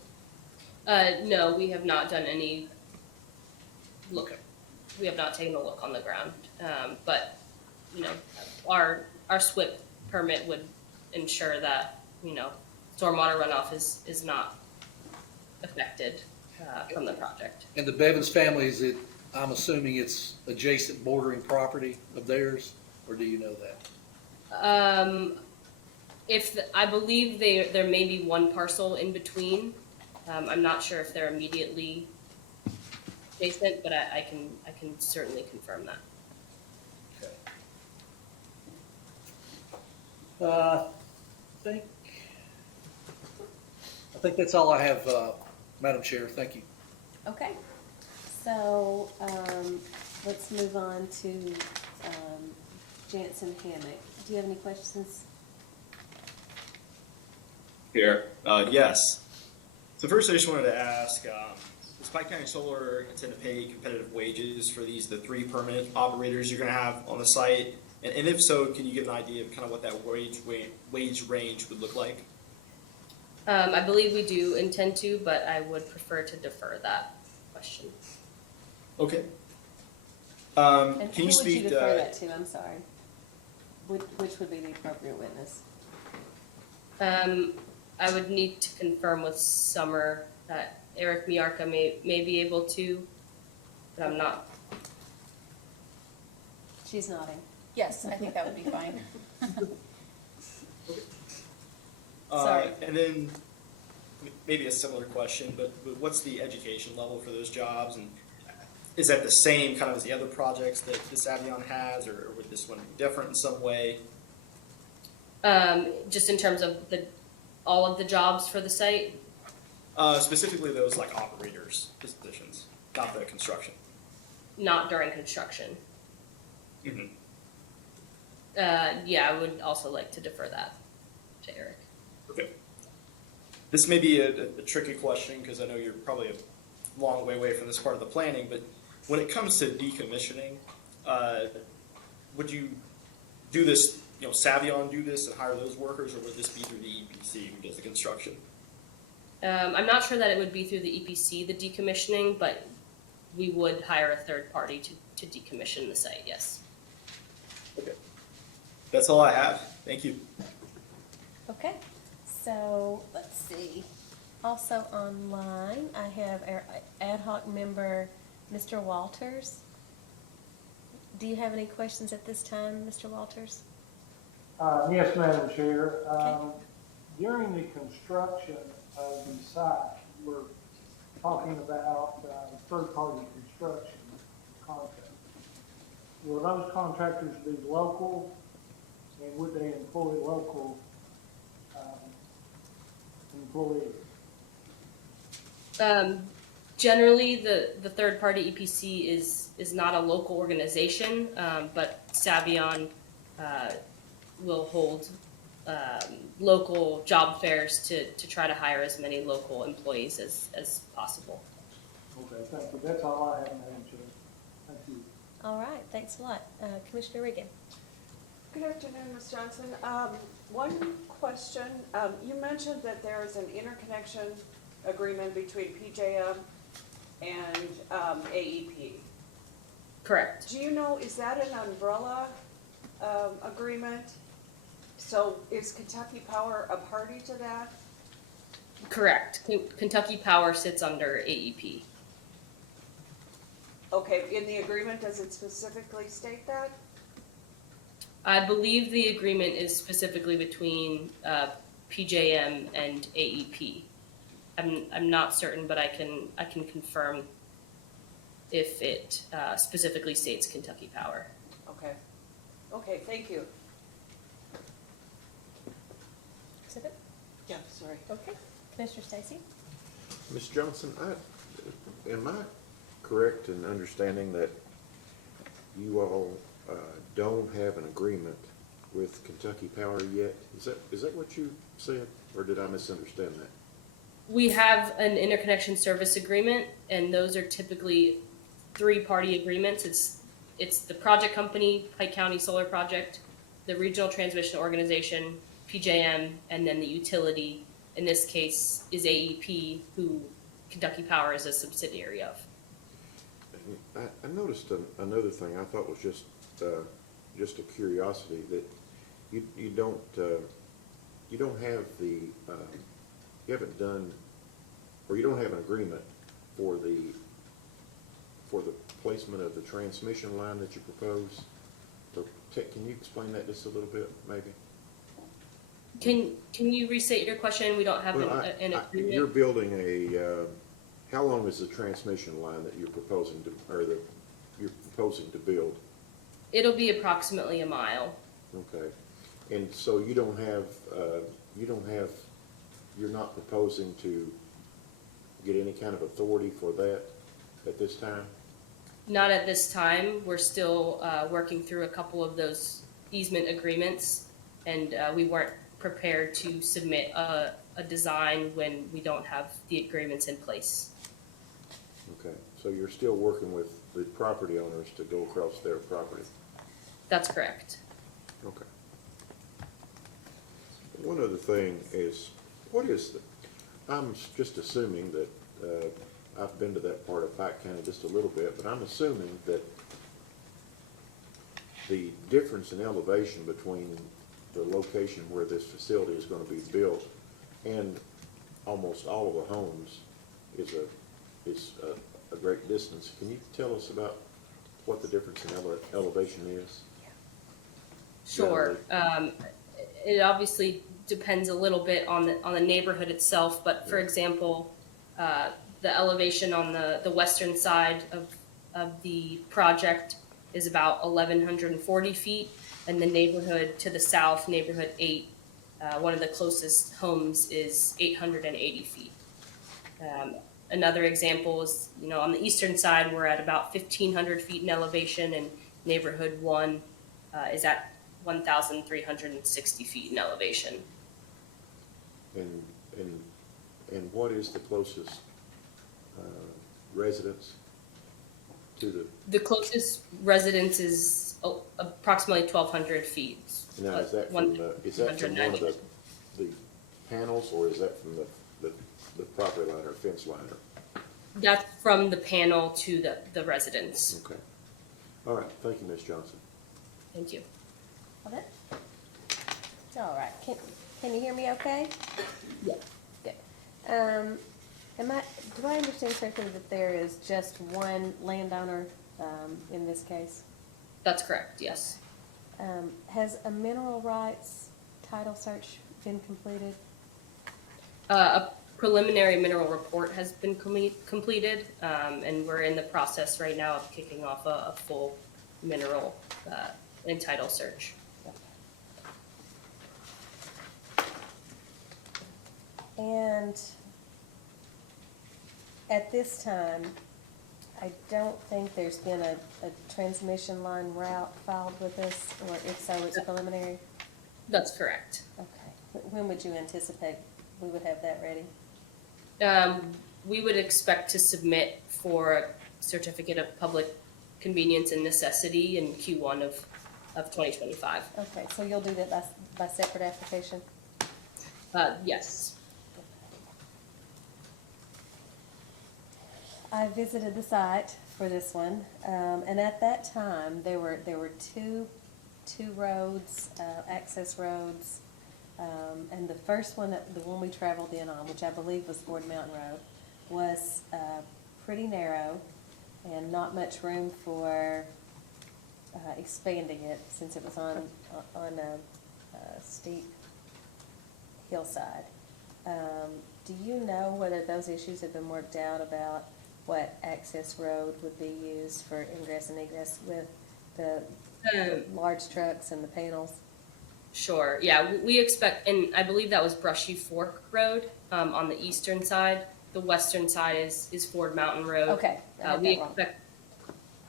No, we have not done any look. We have not taken a look on the ground. But, you know, our SWIP permit would ensure that, you know, stormwater runoff is not affected from the project. And the Bevins family, I'm assuming it's adjacent bordering property of theirs, or do you know that? I believe there may be one parcel in between. I'm not sure if they're immediately adjacent, but I can certainly confirm that. Okay. I think that's all I have, Madam Chair. Thank you. Okay, so, let's move on to, Jansen Hammock. Do you have any questions? Here, yes. So first, I just wanted to ask, does Pike County Solar intend to pay competitive wages for the 3 permanent operators you're going to have on the site? And if so, can you give an idea of kind of what that wage range would look like? I believe we do intend to, but I would prefer to defer that question. Okay. And Can who you would speak you defer that to? I'm sorry. Which would be the appropriate witness? I would need to confirm with Summer that Eric Miara may be able to, but I'm not. She's nodding. Yes, I think that would be fine. Sorry. And then maybe a similar question, but what's the education level for those jobs? And is that the same kind of as the other projects that this Avion has, or would this one be different in some way? Just in terms of all of the jobs for the site? Specifically those like operators positions, not the construction. Not during construction. Mm-hmm. Yeah, I would also like to defer that to Eric. Okay. This may be a tricky question because I know you're probably a long way away from this part of the planning, but when it comes to decommissioning, would you do this, Savion do this and hire those workers, or would this be through the EPC who does the construction? I'm not sure that it would be through the EPC, the decommissioning, but we would hire a third party to decommission the site, yes. Okay. That's all I have. Thank you. Okay, so let's see. Also online, I have our ad hoc member, Mr. Walters. Do you have any questions at this time, Mr. Walters? Yes, Madam Chair. Okay. During the construction of the site, we're talking about third-party construction contractors. Will those contractors be local, and would they employ local employees? Generally, the third-party EPC is not a local organization, but Savion will hold local job fairs to try to hire as many local employees as possible. Okay, thank you. That's all I have, Madam Chair. Thank you. All right, thanks a lot. Commissioner Reagan? Good afternoon, Ms. Johnson. One question, you mentioned that there is an interconnection agreement between PJM and AEP. Correct. Do you know, is that an umbrella agreement? So is Kentucky Power a party to that? Correct. Kentucky Power sits under AEP. Okay, in the agreement, does it specifically state that? I believe the agreement is specifically between PJM and AEP. I'm not certain, but I can confirm if it specifically states Kentucky Power. Okay. Okay, thank you. Is that it? Yeah, sorry. Okay. Commissioner Stacy? Ms. Johnson, am I correct in understanding that you all don't have an agreement with Kentucky Power yet? Is that what you said, or did I misunderstand that? We have an interconnection service agreement, and those are typically three-party agreements. It's the project company, Pike County Solar Project, the regional transmission organization, PJM, and then the utility, in this case, is AEP, who Kentucky Power is a subsidiary of. I noticed another thing I thought was just a curiosity, that you don't have you haven't done, or you don't have an agreement for the placement of the transmission line that you propose. So can you explain that just a little bit, maybe? Can you restate your question? We don't have Well, an agreement. you're building how long is the transmission line that you're proposing to build? It'll be approximately a mile. Okay, and so you're not proposing to get any kind of authority for that at this time? Not at this time. We're still working through a couple of those easement agreements, and we weren't prepared to submit a design when we don't have the agreements in place. Okay, so you're still working with the property owners to go across their property? That's correct. Okay. One other thing is, I'm just assuming that, I've been to that part of Pike County just a little bit, but I'm assuming that the difference in elevation between the location where this facility is going to be built and almost all of the homes is a great distance. Can you tell us about what the difference in elevation is? Sure. It obviously depends a little bit on the neighborhood itself, but for example, the elevation on the western side of the project is about 1,140 feet, and the neighborhood to the south, neighborhood 8, one of the closest homes is 880 feet. Another example is, on the eastern side, we're at about 1,500 feet in elevation, and neighborhood 1 is at 1,360 feet in elevation. And what is the closest residence to The closest residence is approximately 1,200 feet. now, is that from one of the panels, or is that from the property line or fence line? That's from the panel to the residence. Okay. All right, thank you, Ms. Johnson. Thank you. All right. It's all right. Can you hear me okay? Yeah. Good. Do I understand correctly that there is just one landowner in this case? That's correct, yes. Has a mineral rights title search been completed? A preliminary mineral report has been completed, and we're in the process right now of kicking off a full mineral and title search. And at this time, I don't think there's been a transmission line route filed with us, or if so, it's preliminary. That's correct. Okay. When would you anticipate we would have that ready? We would expect to submit for a certificate of public convenience and necessity in Q1 of 2025. Okay, so you'll do that by separate application? Yes. I visited the site for this one, and at that time, there were two roads, access roads, and the first one, the one we traveled in on, which I believe was Ford Mountain Road, was pretty narrow and not much room for expanding it, since it was on a steep hillside. Do you know whether those issues have been worked out about what access road would be used for ingress and egress with the large trucks and the panels? Sure. Yeah, we expect, and I believe that was Brushy Fork Road on the eastern side. The western side is Ford Mountain Road. Okay, I had that wrong.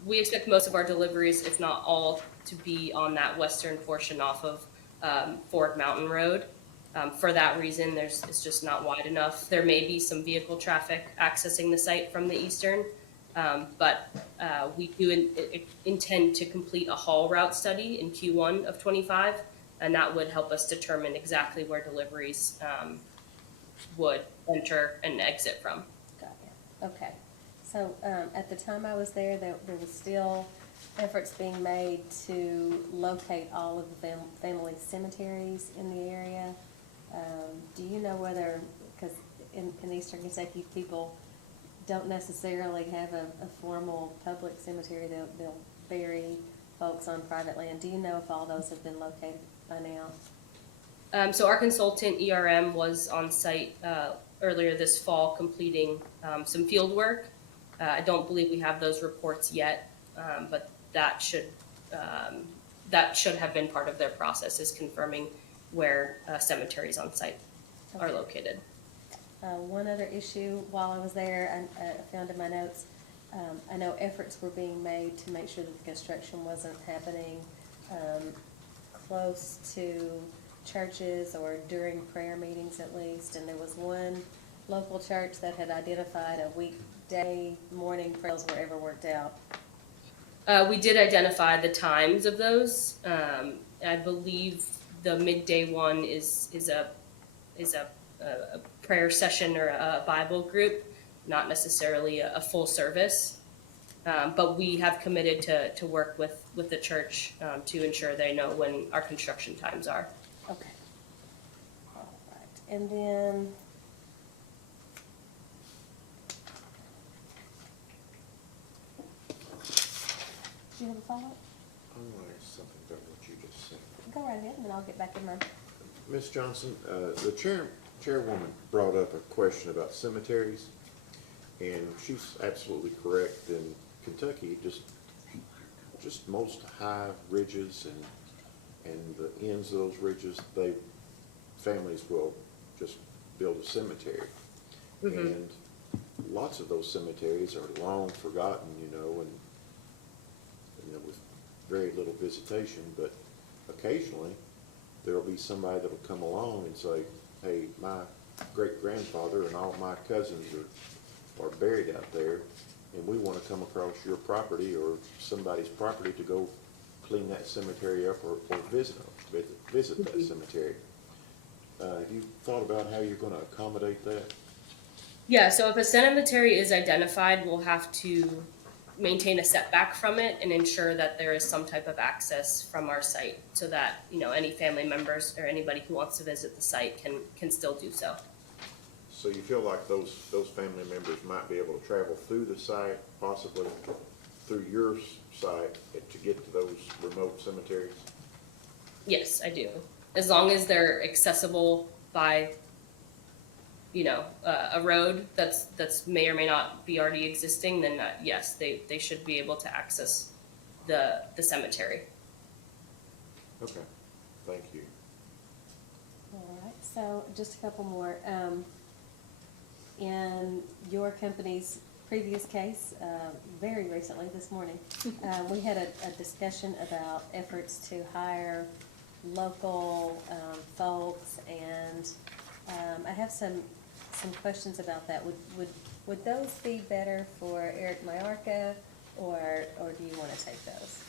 We expect most of our deliveries, if not all, to be on that western portion off of Ford Mountain Road. For that reason, it's just not wide enough. There may be some vehicle traffic accessing the site from the eastern, but we do intend to complete a haul route study in Q1 of 25, and that would help us determine exactly where deliveries would enter and exit from. Got it. Okay. So at the time I was there was still efforts being made to locate all of the family cemeteries in the area. Do you know whether, because in Eastern Kentucky, people don't necessarily have a formal public cemetery, they'll bury folks on private land. Do you know if all those have been located by now? So our consultant ERM was on site earlier this fall completing some field work. I don't believe we have those reports yet, but that should have been part of their process, is confirming where cemeteries on site are located. One other issue while I was there, I found in my notes, I know efforts were being made to make sure that the construction wasn't happening close to churches or during prayer meetings at least, and there was one local church that had identified a weekday morning prayers were ever worked out. We did identify the times of those. I believe the midday one is a prayer session or a Bible group, not necessarily a full service. But we have committed to work with the church to ensure they know when our construction times are. Okay. All right. And then do you have a follow-up? I want to ask something about what you just said. Go right ahead, and then I'll get back in mine. Ms. Johnson, the chairwoman brought up a question about cemeteries, and she's absolutely correct. In Kentucky, just most high ridges and the ends of those ridges, families will just build a cemetery. Mm-hmm. And lots of those cemeteries are long forgotten, and with very little visitation, but occasionally there'll be somebody that'll come along and say, hey, my great-grandfather and all my cousins are buried out there, and we want to come across your property or somebody's property to go clean that cemetery up or visit that cemetery. Have you thought about how you're going to accommodate that? Yeah, so if a cemetery is identified, we'll have to maintain a setback from it and ensure that there is some type of access from our site so that, any family members or anybody who wants to visit the site can still do so. So you feel like those family members might be able to travel through the site, possibly through your site, to get to those remote cemeteries? Yes, I do. As long as they're accessible by, a road that's may or may not be already existing, then yes, they should be able to access the cemetery. Okay, thank you. All right, so just a couple more. in your company's previous case, very recently, this morning, we had a discussion about efforts to hire local folks, and I have some questions about that. Would those be better for Eric Miarca, or do you want to take those?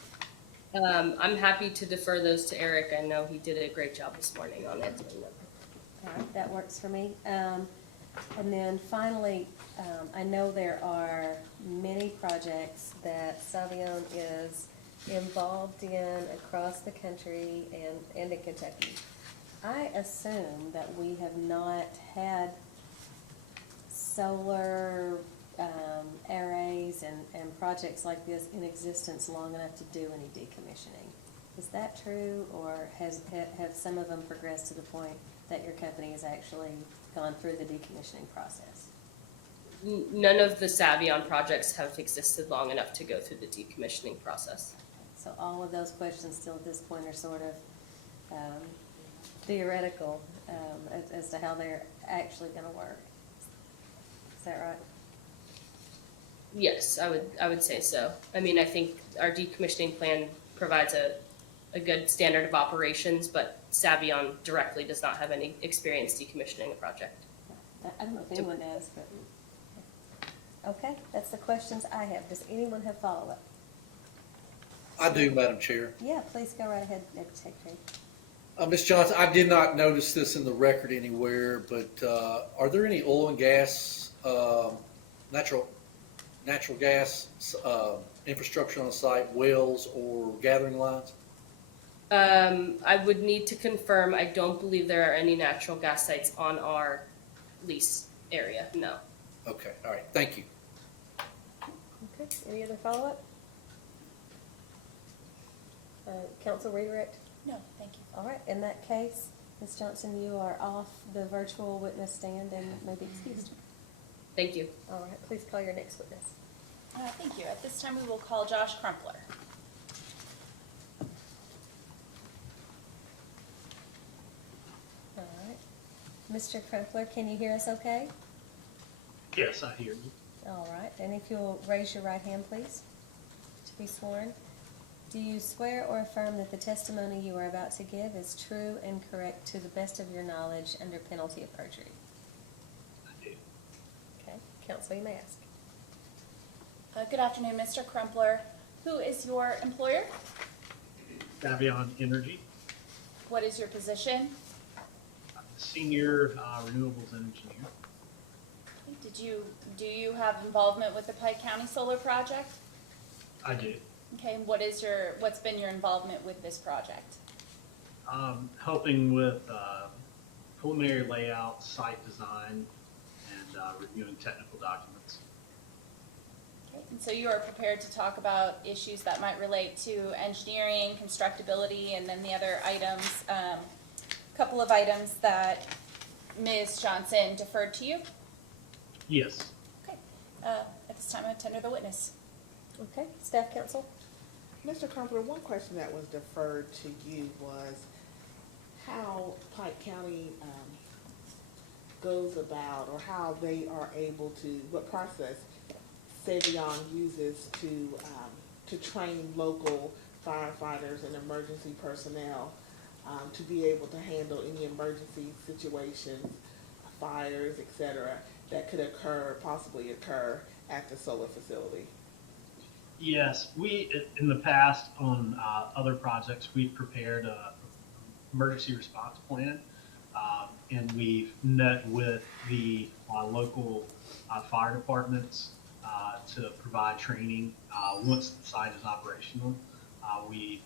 I'm happy to defer those to Eric. I know he did a great job this morning on answering them. All right, that works for me. And then finally, I know there are many projects that Savion is involved in across the country and in Kentucky. I assume that we have not had solar arrays and projects like this in existence long enough to do any decommissioning. Is that true, or have some of them progressed to the point that your company has actually gone through the decommissioning process? None of the Savion projects have existed long enough to go through the decommissioning process. So all of those questions still at this point are sort of theoretical as to how they're actually going to work. Is that right? Yes, I would say so. I mean, I think our decommissioning plan provides a good standard of operations, but Savion directly does not have any experience decommissioning a project. I don't know if anyone does, but okay, that's the questions I have. Does anyone have follow-up? I do, Madam Chair. Yeah, please go right ahead, Deputy Secretary. Ms. Johnson, I did not notice this in the record anywhere, but are there any oil and gas, natural gas infrastructure on the site, wells or gathering lines? I would need to confirm. I don't believe there are any natural gas sites on our lease area, no. Okay, all right, thank you. Okay, any other follow-up? Council redirect? No, thank you. All right, in that case, Ms. Johnson, you are off the virtual witness stand and may be excused. Thank you. All right, please call your next witness. Thank you. At this time, we will call Josh Crumpler. All right. Mr. Crumpler, can you hear us okay? Yes, I hear you. All right, and if you'll raise your right hand, please, to be sworn. Do you swear or affirm that the testimony you are about to give is true and correct to the best of your knowledge under penalty of perjury? I do. Okay, counsel, you may ask. Good afternoon, Mr. Crumpler. Who is your employer? Savion Energy, What is your position? I'm a senior renewables engineer. Do you have involvement with the Pike County Solar Project? I do. Okay, and what's been your involvement with this project? Helping with preliminary layout, site design, and reviewing technical documents. Okay, and so you are prepared to talk about issues that might relate to engineering, constructability, and then the other items, couple of items that Ms. Johnson deferred to you? Yes. Okay, at this time I tender the witness. Okay, staff counsel? Mr. Crumpler, one question that was deferred to you was how Pike County goes about, or how they are able to, what process Savion uses to train local firefighters and emergency personnel to be able to handle any emergency situations, fires, etc., that could possibly occur at the solar facility. Yes, in the past on other projects, we've prepared a emergency response plan, and we've met with the local fire departments to provide training once the site is operational. We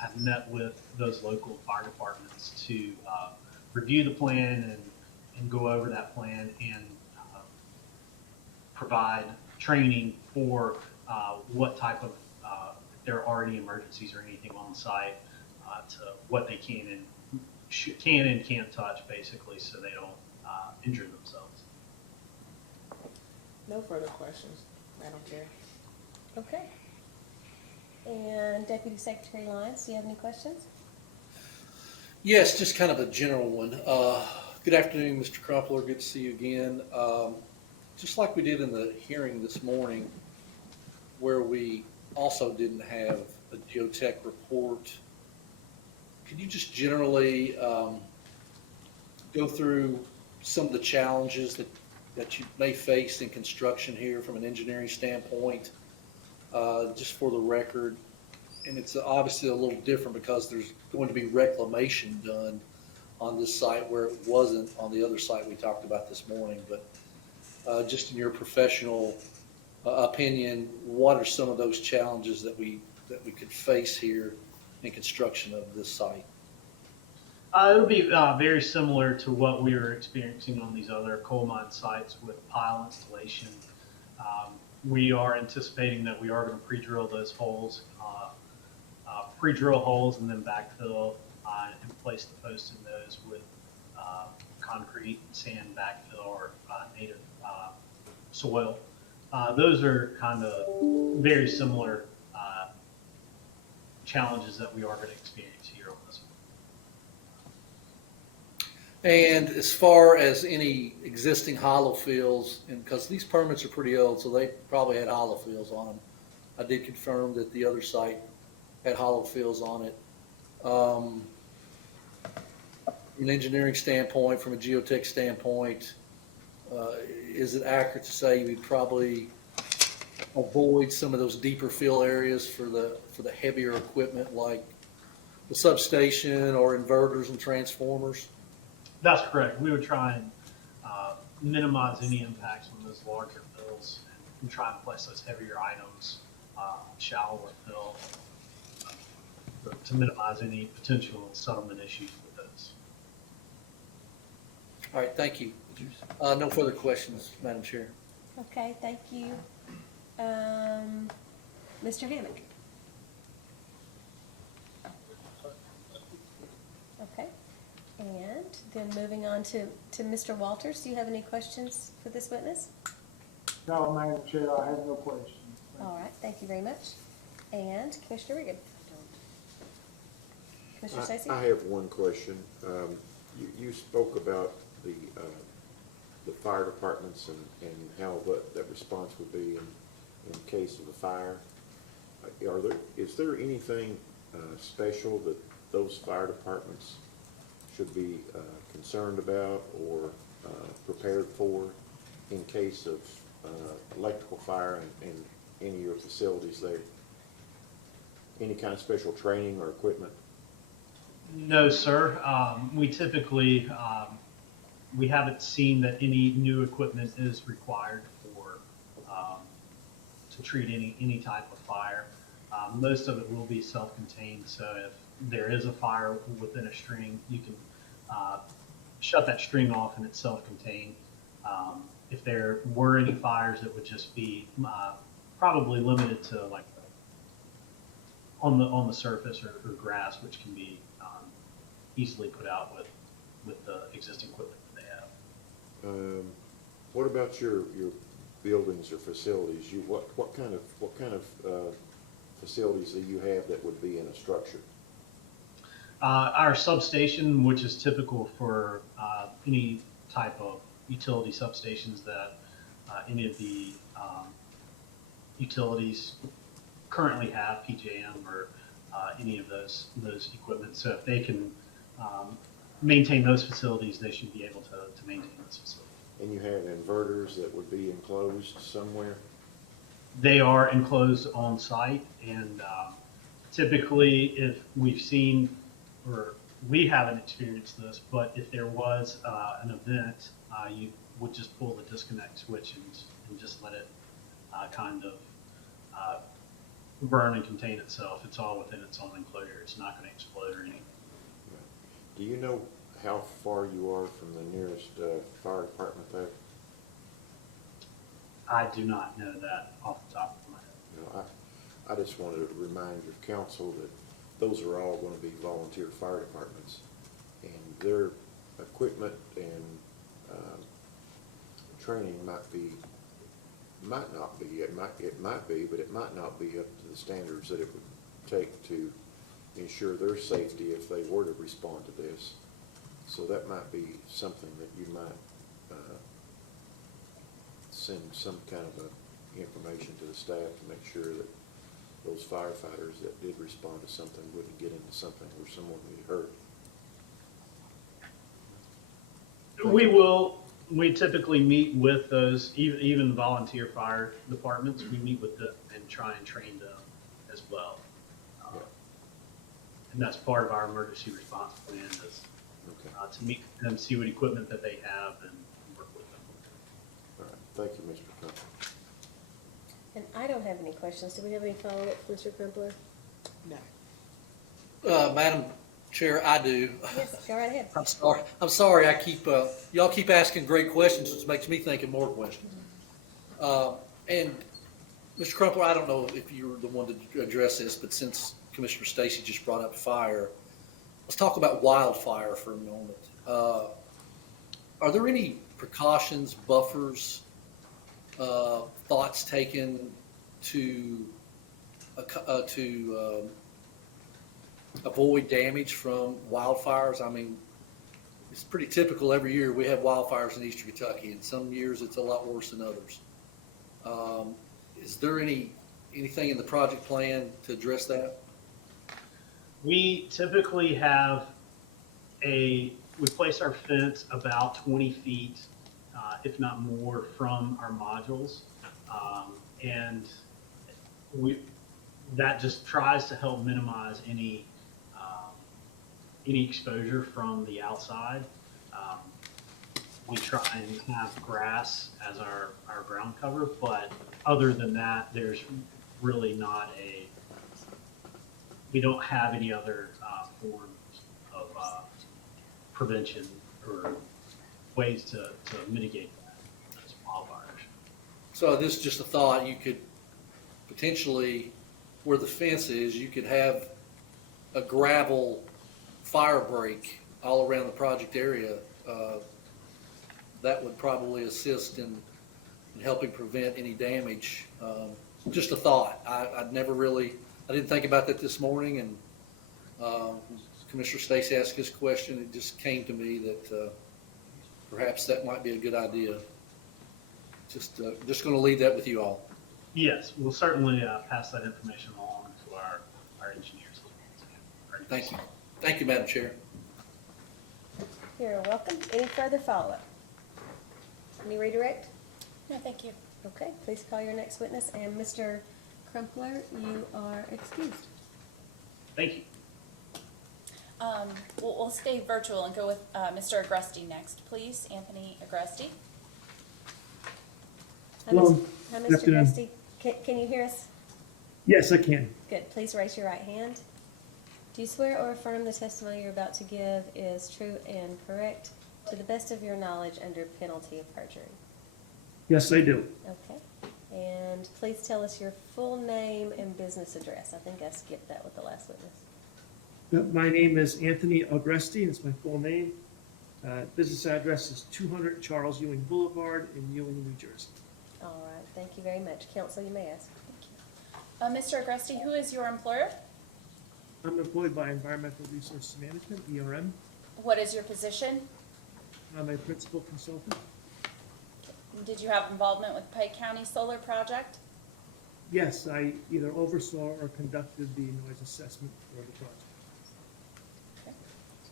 have met with those local fire departments to review the plan and go over that plan and provide training for what type of, if there are any emergencies or anything on site, to what they can and can't touch, basically, so they don't injure themselves. No further questions, Madam Chair. Okay. And Deputy Secretary Lyons, do you have any questions? Yes, just kind of a general one. Good afternoon, Mr. Crumpler. Good to see you again. Just like we did in the hearing this morning, where we also didn't have a geotech report, could you just generally go through some of the challenges that you may face in construction here from an engineering standpoint, just for the record? And it's obviously a little different because there's going to be reclamation done on this site where it wasn't on the other site we talked about this morning. But just in your professional opinion, what are some of those challenges that we could face here in construction of this site? It'll be very similar to what we were experiencing on these other coal mine sites with pile installation. We are anticipating that we are going to pre-drill those holes, pre-drill holes and then backfill and place the posts in those with concrete, sand backfill, or native soil. Those are kind of very similar challenges that we are going to experience here on this one. And as far as any existing hollow fields, and because these permits are pretty old, so they probably had hollow fields on them. I did confirm that the other site had hollow fields on it. From an engineering standpoint, from a geotech standpoint, is it accurate to say we'd probably avoid some of those deeper fill areas for the heavier equipment like the substation or inverters and transformers? That's correct. We would try and minimize any impacts from those larger fills and try and place those heavier items, shallower fill, to minimize any potential settlement issues with those. All right, thank you. No further questions, Madam Chair. Okay, thank you. Mr. Hammack? Okay, and then moving on to Mr. Walters, do you have any questions for this witness? No, Madam Chair, I have no questions. All right, thank you very much. And Commissioner Regan? Commissioner Stacy? I have one question. You spoke about the fire departments and how that response would be in case of a fire. Is there anything special that those fire departments should be concerned about or prepared for in case of electrical fire in any of your facilities there? Any kind of special training or equipment? No, sir. We typically, we haven't seen that any new equipment is required for, to treat any type of fire. Most of it will be self-contained, so if there is a fire within a string, you can shut that string off and it's self-contained. If there were any fires, it would just be probably limited to like on the surface or grass, which can be easily put out with the existing equipment that they have. What about your buildings or facilities? What kind of facilities do you have that would be in a structure? Our substation, which is typical for any type of utility substations that any of the utilities currently have, PJM or any of those equipment. So if they can maintain those facilities, they should be able to maintain those facilities. And you have inverters that would be enclosed somewhere? They are enclosed on site, and typically if we've seen, or we haven't experienced this, but if there was an event, you would just pull the disconnect switch and just let it kind of burn and contain itself. It's all within its own enclosure. It's not going to explode or anything. Do you know how far you are from the nearest fire department there? I do not know that off the top of my head. No, I just wanted to remind your council that those are all going to be volunteer fire departments, and their equipment and training might not be, it might be, but it might not be up to the standards that it would take to ensure their safety if they were to respond to this. So that might be something that you might send some kind of information to the staff to make sure that those firefighters that did respond to something wouldn't get into something where someone would get hurt. We typically meet with those, even volunteer fire departments, we meet with them and try and train them as well. Yeah. And that's part of our emergency response plan is Okay. to meet with them, see what equipment that they have and work with them. All right. Thank you, Mr. Crumpler. And I don't have any questions. Do we have any follow-up, Mr. Crumpler? No. Madam Chair, I do. Yes, go right ahead. I'm sorry, I keep, y'all keep asking great questions, which makes me think of more questions. And Mr. Crumpler, I don't know if you're the one to address this, but since Commissioner Stacy just brought up fire, let's talk about wildfire for a moment. Are there any precautions, buffers, thoughts taken to avoid damage from wildfires? I mean, it's pretty typical every year we have wildfires in eastern Kentucky, and some years it's a lot worse than others. Is there anything in the project plan to address that? We typically have we place our fence about 20 feet, if not more, from our modules. And that just tries to help minimize any exposure from the outside. We try and have grass as our ground cover, but other than that, there's really not we don't have any other forms of prevention or ways to mitigate those wildfires. So this is just a thought. You could potentially, where the fence is, you could have a gravel fire break all around the project area. That would probably assist in helping prevent any damage. Just a thought. I didn't think about that this morning, and Commissioner Stacy asked this question. It just came to me that perhaps that might be a good idea. Just going to leave that with you all. Yes, we'll certainly pass that information along to our engineers. Thank you. Thank you, Madam Chair. You're welcome. Any further follow-up? Any redirect? No, thank you. Okay, please call your next witness, and Mr. Crumpler, you are excused. Thank you. We'll stay virtual and go with Mr. Agresti next, please. Anthony Agresti. Hello. Hi, Good Mr. afternoon. Agresti. Can you hear us? Yes, I can. Good. Please raise your right hand. Do you swear or affirm the testimony you're about to give is true and correct to the best of your knowledge under penalty of perjury? Yes, I do. Okay. And please tell us your full name and business address. I think I skipped that with the last witness. My name is Anthony Agresti. It's my full name. Business address is 200 Charles Ewing Boulevard in Ewing, New Jersey. All right. Thank you very much. Counsel, you may ask. Mr. Agresti, who is your employer? I'm employed by Environmental Resources Management, ERM. What is your position? I'm a principal consultant. Did you have involvement with Pike County Solar Project? Yes, I either oversaw or conducted the noise assessment for the project.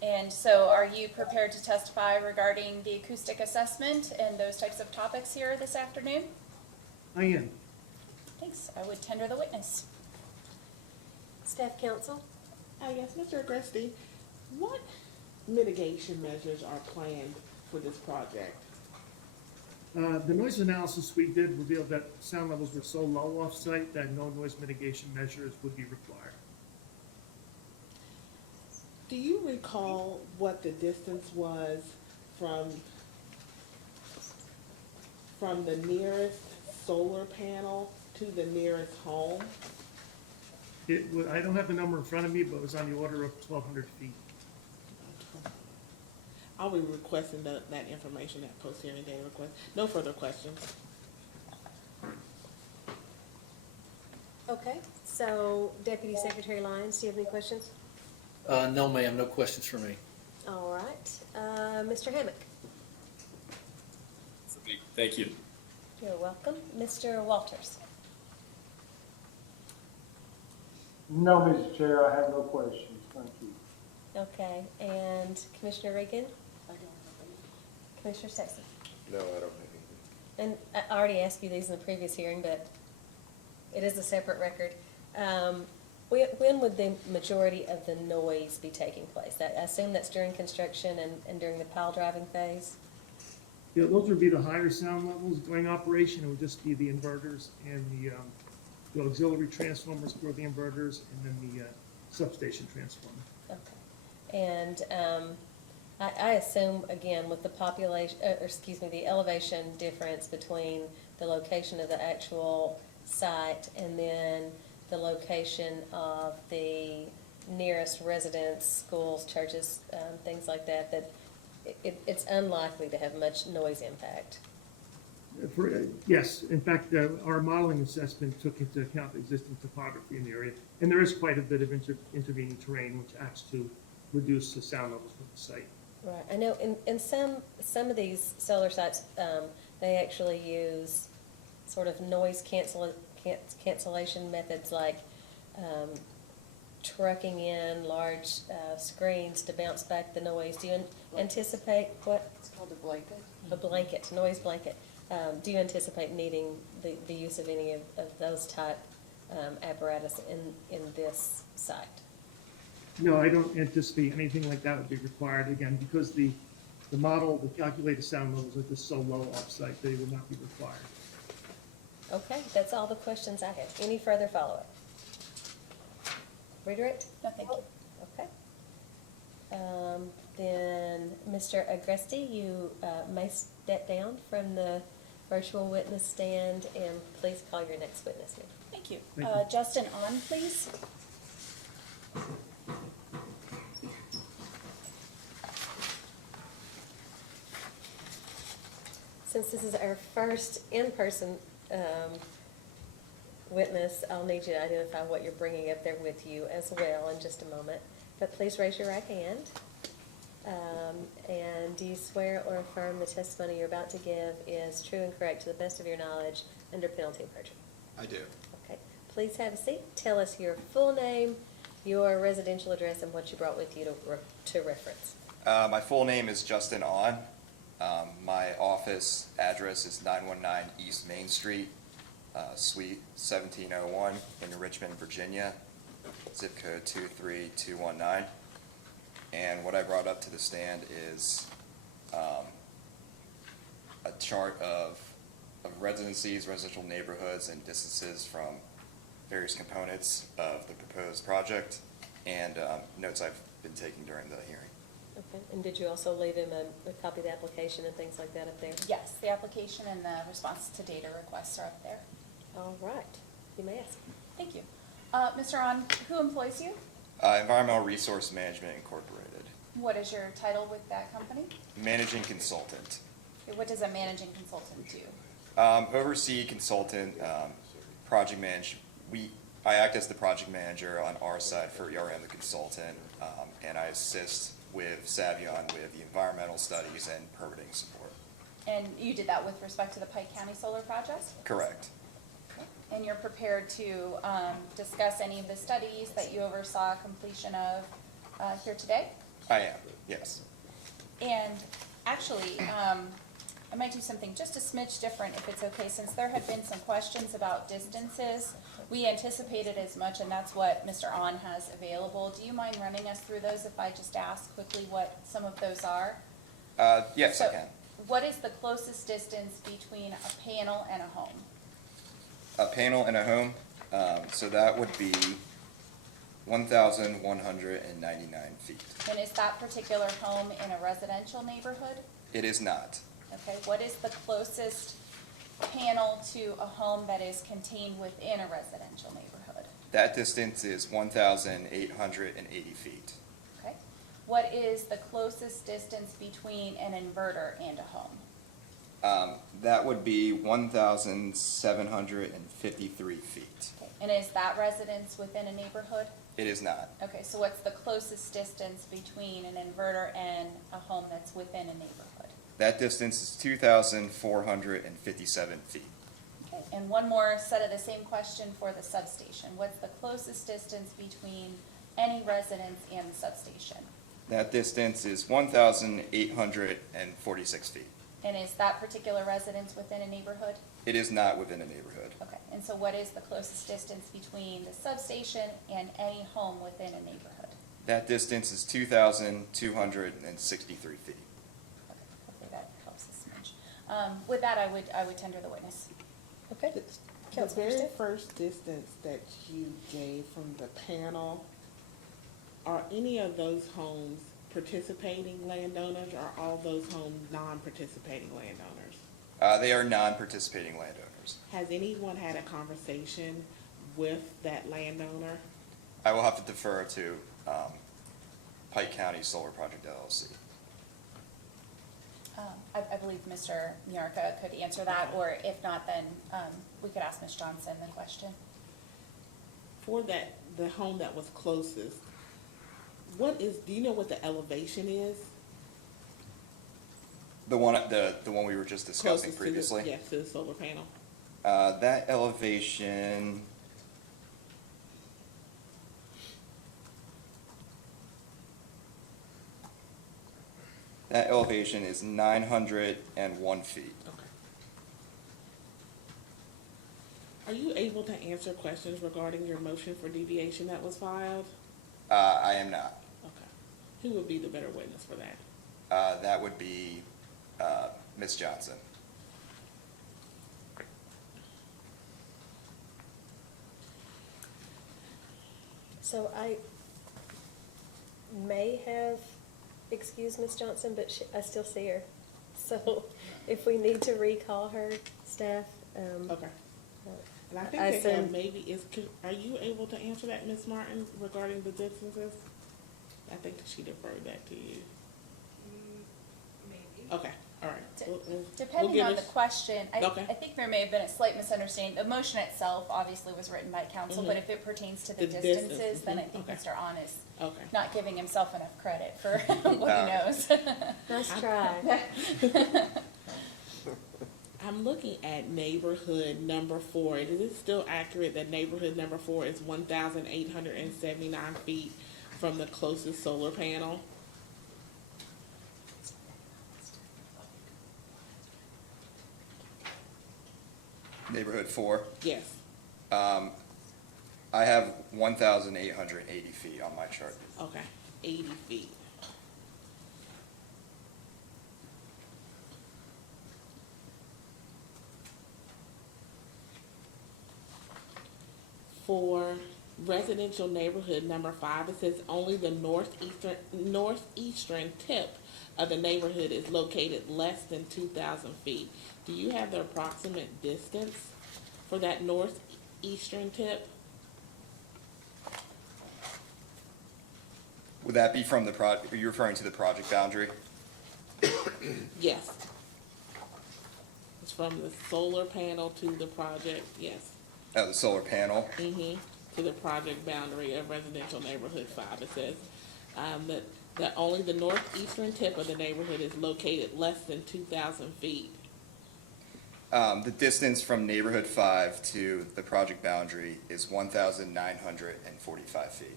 And so are you prepared to testify regarding the acoustic assessment and those types of topics here this afternoon? I am. Thanks. I would tender the witness. Staff counsel? Yes, Mr. Agresti, what mitigation measures are planned for this project? The noise analysis we did revealed that sound levels were so low off-site that no noise mitigation measures would be required. Do you recall what the distance was from the nearest solar panel to the nearest home? I don't have the number in front of me, but it was on the order of 1,200 feet. I'll be requesting that information at post-hearing data request. No further questions. Okay. So Deputy Secretary Lyons, do you have any questions? No, ma'am. No questions for me. All right. Mr. Hammack? Thank you. You're welcome. Mr. Walters? No, Mr. Chair, I have no questions. Thank you. Okay, and Commissioner Reagan? I don't have Commissioner Stacy? No, I don't have anything. And I already asked you these in the previous hearing, but it is a separate record. When would the majority of the noise be taking place? I assume that's during construction and during the pile driving phase? Yeah, those would be the higher sound levels. During operation, it would just be the inverters and the auxiliary transformers for the inverters, and then the substation transformer. Okay. And I assume, again, with the population, the elevation difference between the location of the actual site and then the location of the nearest residents, schools, churches, things like that, that it's unlikely to have much noise impact. Yes, in fact, our modeling assessment took into account the existing topography in the area, and there is quite a bit of intervening terrain which acts to reduce the sound levels from the site. Right, I know in some of these solar sites, they actually use sort of noise cancellation methods like trucking in large screens to bounce back the noise. Do you anticipate what? It's called a blanket. A blanket, noise blanket. Do you anticipate needing the use of any of those type apparatus in this site? No, I don't anticipate anything like that would be required, again, because the model, the calculated sound levels are just so low off-site, they would not be required. Okay, that's all the questions I have. Any further follow-up? Redirect? No, thank you. Okay. Then, Mr. Agresti, you may step down from the virtual witness stand, and please call your next witness here. Thank you. Thank you. Justin On, please. Since this is our first in-person witness, I'll need you to identify what you're bringing up there with you as well in just a moment. But please raise your right hand. And do you swear or affirm the testimony you're about to give is true and correct to the best of your knowledge under penalty of perjury? I do. Okay. Please have a seat. Tell us your full name, your residential address, and what you brought with you to reference. My full name is Justin On. My office address is 919 East Main Street, Suite 1701 in Richmond, Virginia, zip code 23219. And what I brought up to the stand is a chart of residencies, residential neighborhoods, and distances from various components of the proposed project, and notes I've been taking during the hearing. Okay. And did you also leave him a copy of the application and things like that up there? Yes, the application and the responses to data requests are up there. All right. You may ask. Thank you. Mr. On, who employs you? Environmental Resource Management Incorporated. What is your title with that company? Managing consultant. What does a managing consultant do? Oversee consultant, project manage. I act as the project manager on our side for ERM, the consultant, and I assist with Savion with the environmental studies and permitting support. And you did that with respect to the Pike County Solar Project? Correct. Okay. And you're prepared to discuss any of the studies that you oversaw completion of here today? I am, yes. And actually, I might do something just a smidge different if it's okay, since there had been some questions about distances. We anticipated as much, and that's what Mr. On has available. Do you mind running us through those if I just ask quickly what some of those are? Yes, I can. What is the closest distance between a panel and a home? A panel and a home, so that would be 1,199 feet. And is that particular home in a residential neighborhood? It is not. Okay, what is the closest panel to a home that is contained within a residential neighborhood? That distance is 1,880 feet. Okay, what is the closest distance between an inverter and a home? That would be 1,753 feet. Okay. And is that residence within a neighborhood? It is not. Okay, so what's the closest distance between an inverter and a home that's within a neighborhood? That distance is 2,457 feet. Okay, and one more set of the same question for the substation. What's the closest distance between any residence and the substation? That distance is 1,846 feet. And is that particular residence within a neighborhood? It is not within a neighborhood. Okay, and so what is the closest distance between the substation and any home within a neighborhood? That distance is 2,263 feet. Okay, hopefully that helps us much. With that, I would tender the witness. Okay. The Councilmember very Stitt? first distance that you gave from the panel, are any of those homes participating landowners, or are all those homes non-participating landowners? They are non-participating landowners. Has anyone had a conversation with that landowner? I will have to defer to Pike County Solar Project LLC. I believe Mr. Miara could answer that, or if not, then we could ask Ms. Johnson the question. For that, the home that was closest, do you know what the elevation is? The one we were just discussing Closest previously? Yes, to the solar panel. That elevation is 901 feet. Okay. Are you able to answer questions regarding your motion for deviation that was filed? I am not. Okay. Who would be the better witness for that? That would be Ms. Johnson. So I may have excused Ms. Johnson, but I still see her. So if we need to recall her, staff, Okay. And I think I they have assume- are you able to answer that, Ms. Martin, regarding the distances? I think she deferred that to you. Maybe. Okay, all right. We'll Depending give on it- the question, Okay. I think there may have been a slight misunderstanding. The motion itself obviously was written by council, but Mhm. if it pertains to the The distance, distances, then I think okay. Mr. On is Okay. not giving himself enough credit for what he knows. nice try. I'm looking at neighborhood number 4. Is it still accurate that neighborhood number 4 is 1,879 feet from the closest solar panel? Neighborhood 4. Yes. I have 1,880 feet on my chart. Okay, 80 feet. For residential neighborhood number 5, it says only the northeastern tip of the neighborhood is located less than 2,000 feet. Do you have the approximate distance for that northeastern tip? Would that be from the project, are you referring to the project boundary? Yes. It's from the solar panel to the project, yes. Oh, the solar panel? Mm-hmm, to the project boundary of residential neighborhood 5. It says, that only the northeastern tip of the neighborhood is located less than 2,000 feet. The distance from neighborhood 5 to the project boundary is 1,945 feet.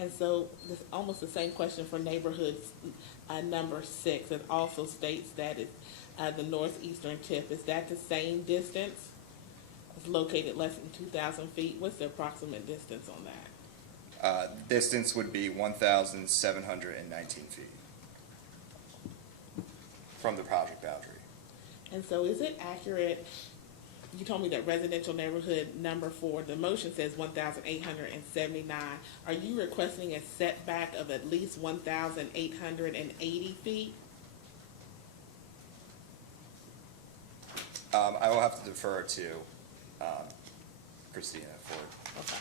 And so, this almost the same question for neighborhood number 6. It also states that it's the northeastern tip. Is that the same distance? It's located less than 2,000 feet. What's the approximate distance on that? Distance would be 1,719 feet from the project boundary. And so, is it accurate? You told me that residential neighborhood number 4, the motion says 1,879. Are you requesting a setback of at least 1,880 feet? I will have to defer to Christina for. Okay.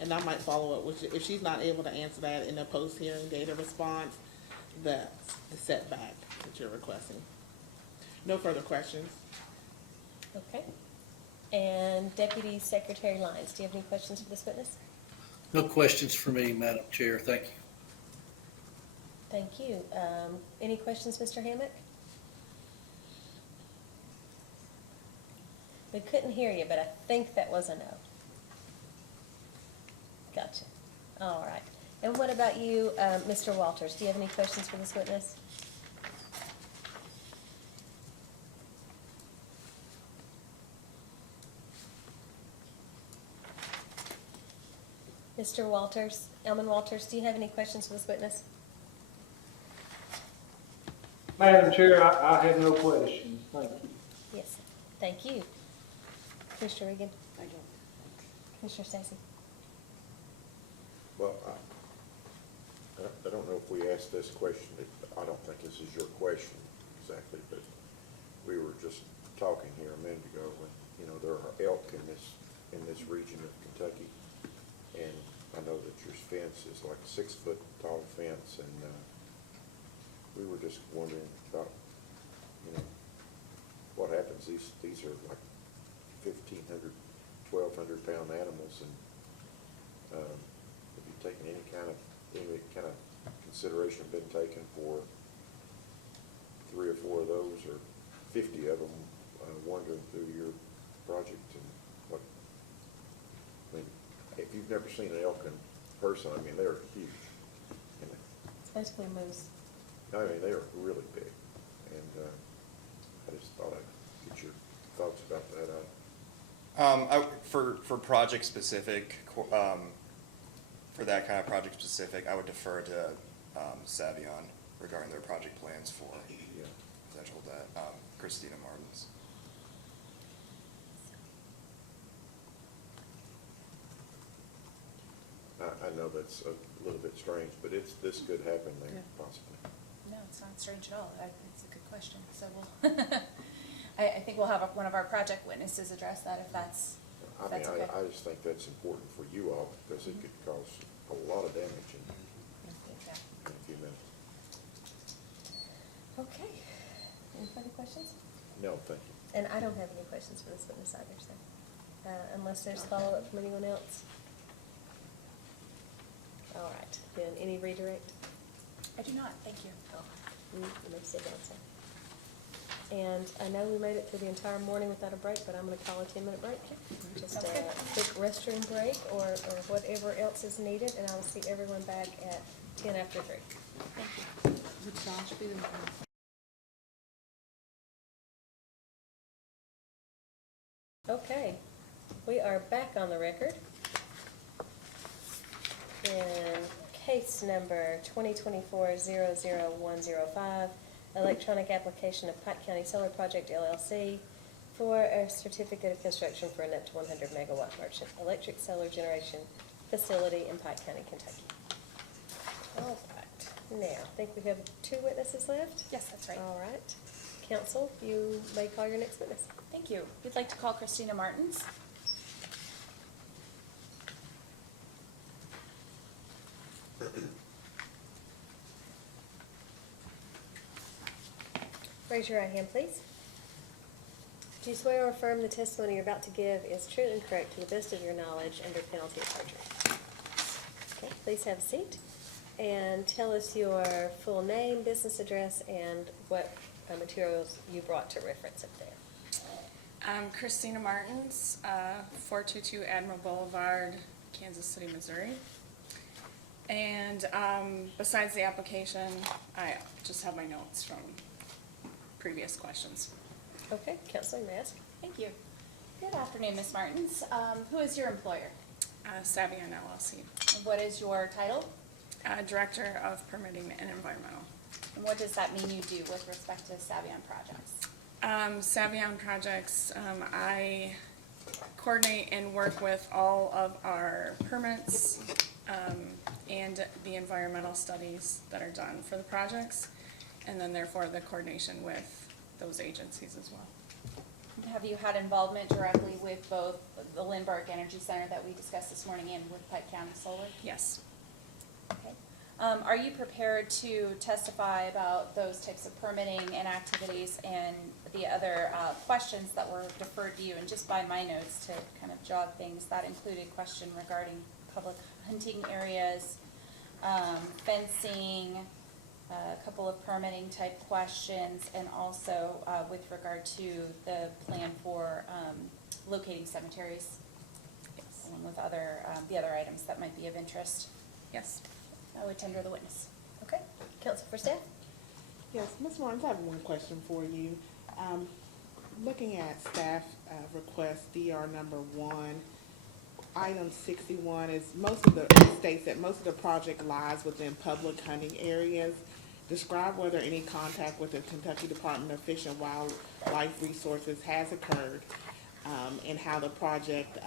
And I might follow up with, if she's not able to answer that in a post-hearing data response, the setback that you're requesting. No further questions? Okay. And Deputy Secretary Lyons, do you have any questions for this witness? No questions for me, Madam Chair. Thank you. Thank you. Any questions, Mr. Hammock? We couldn't hear you, but I think that was a no. Gotcha. All right. And what about you, Mr. Walters? Do you have any questions for this witness? Mr. Walters, Elman Walters, do you have any questions for this witness? Madam Chair, I have no questions. Thank you. Yes. Thank you. Commissioner Regan? I don't. Commissioner Stacy? Well, I don't know if we asked this question. I don't think this is your question exactly, but we were just talking here a minute ago when, you know, there are elk in this region of Kentucky. And I know that your fence is like a 6-foot tall fence, and we were just wondering about, you know, what happens. These are like 1,500, 1,200 pound animals, and have you taken any kind of consideration been taken for 3 or 4 of those, or 50 of them wandering through your project? And what, I mean, if you've never seen an elk in person, I mean, they're huge. And It's basically a moose. I mean, they are really big. And I just thought I'd get your thoughts about that. For project specific, for that kind of project specific, I would defer to Savion regarding their project plans for Yeah. potential that, Christina Martins. I know that's a little bit strange, but this could happen there, possibly. No, it's not strange at all. It's a good question. So we'll, I think we'll have one of our project witnesses address that if that's I mean, okay. I just think that's important for you all, because it could cause a lot of damage in Yeah. a few minutes. Okay. Any further questions? No, thank you. And I don't have any questions for this witness either, so, unless there's follow-up from anyone else. All right, then any redirect? I do not, thank you. Oh, you may sit down, sir. And I know we made it through the entire morning without a break, but I'm gonna call a 10-minute break. Just Sounds a good. quick restroom break or whatever else is needed, and I will see everyone back at 10 after 3. Would Josh be the Okay, we are back on the record. In case number 2024-00105, electronic application of Pike County Solar Project LLC for a certificate of construction for an up to 100 megawatt merchant electric solar generation facility in Pike County, Kentucky. All right, now, I think we have 2 witnesses left. Yes, that's right. All right, counsel, you may call your next witness. Thank you. We'd like to call Christina Martins. Raise your right hand, please. Do you swear or affirm the testimony you're about to give is true and correct to the best of your knowledge under penalty of perjury? Okay, please have a seat and tell us your full name, business address, and what materials you brought to reference up there. I'm Christina Martins, 422 Admiral Boulevard, Kansas City, Missouri. And besides the application, I just have my notes from previous questions. Okay, Counselor, you may ask. Thank you. Good afternoon, Ms. Martins. Who is your employer? Savion LLC, And what is your title? Director of Permitting and Environmental. And what does that mean you do with respect to Savion projects? Savion projects, I coordinate and work with all of our permits and the environmental studies that are done for the projects, and then therefore the coordination with those agencies as well. Have you had involvement directly with both the Lindbergh Energy Center that we discussed this morning and with Pike County Solar? Yes. Okay. Are you prepared to testify about those types of permitting and activities and the other questions that were deferred to you, and just by my notes to kind of jog things, that included question regarding public hunting areas, fencing, a couple of permitting type questions, and also with regard to the plan for locating cemeteries, along with other, the other items that might be of interest. Yes. I would tender the witness. Okay, counsel for staff? Yes, Ms. Martins, I have one question for you. Looking at staff request DR number 1, item 61 is states that most of the project lies within public hunting areas. Describe whether any contact with the Kentucky Department of Fish and Wildlife Resources has occurred, and how the project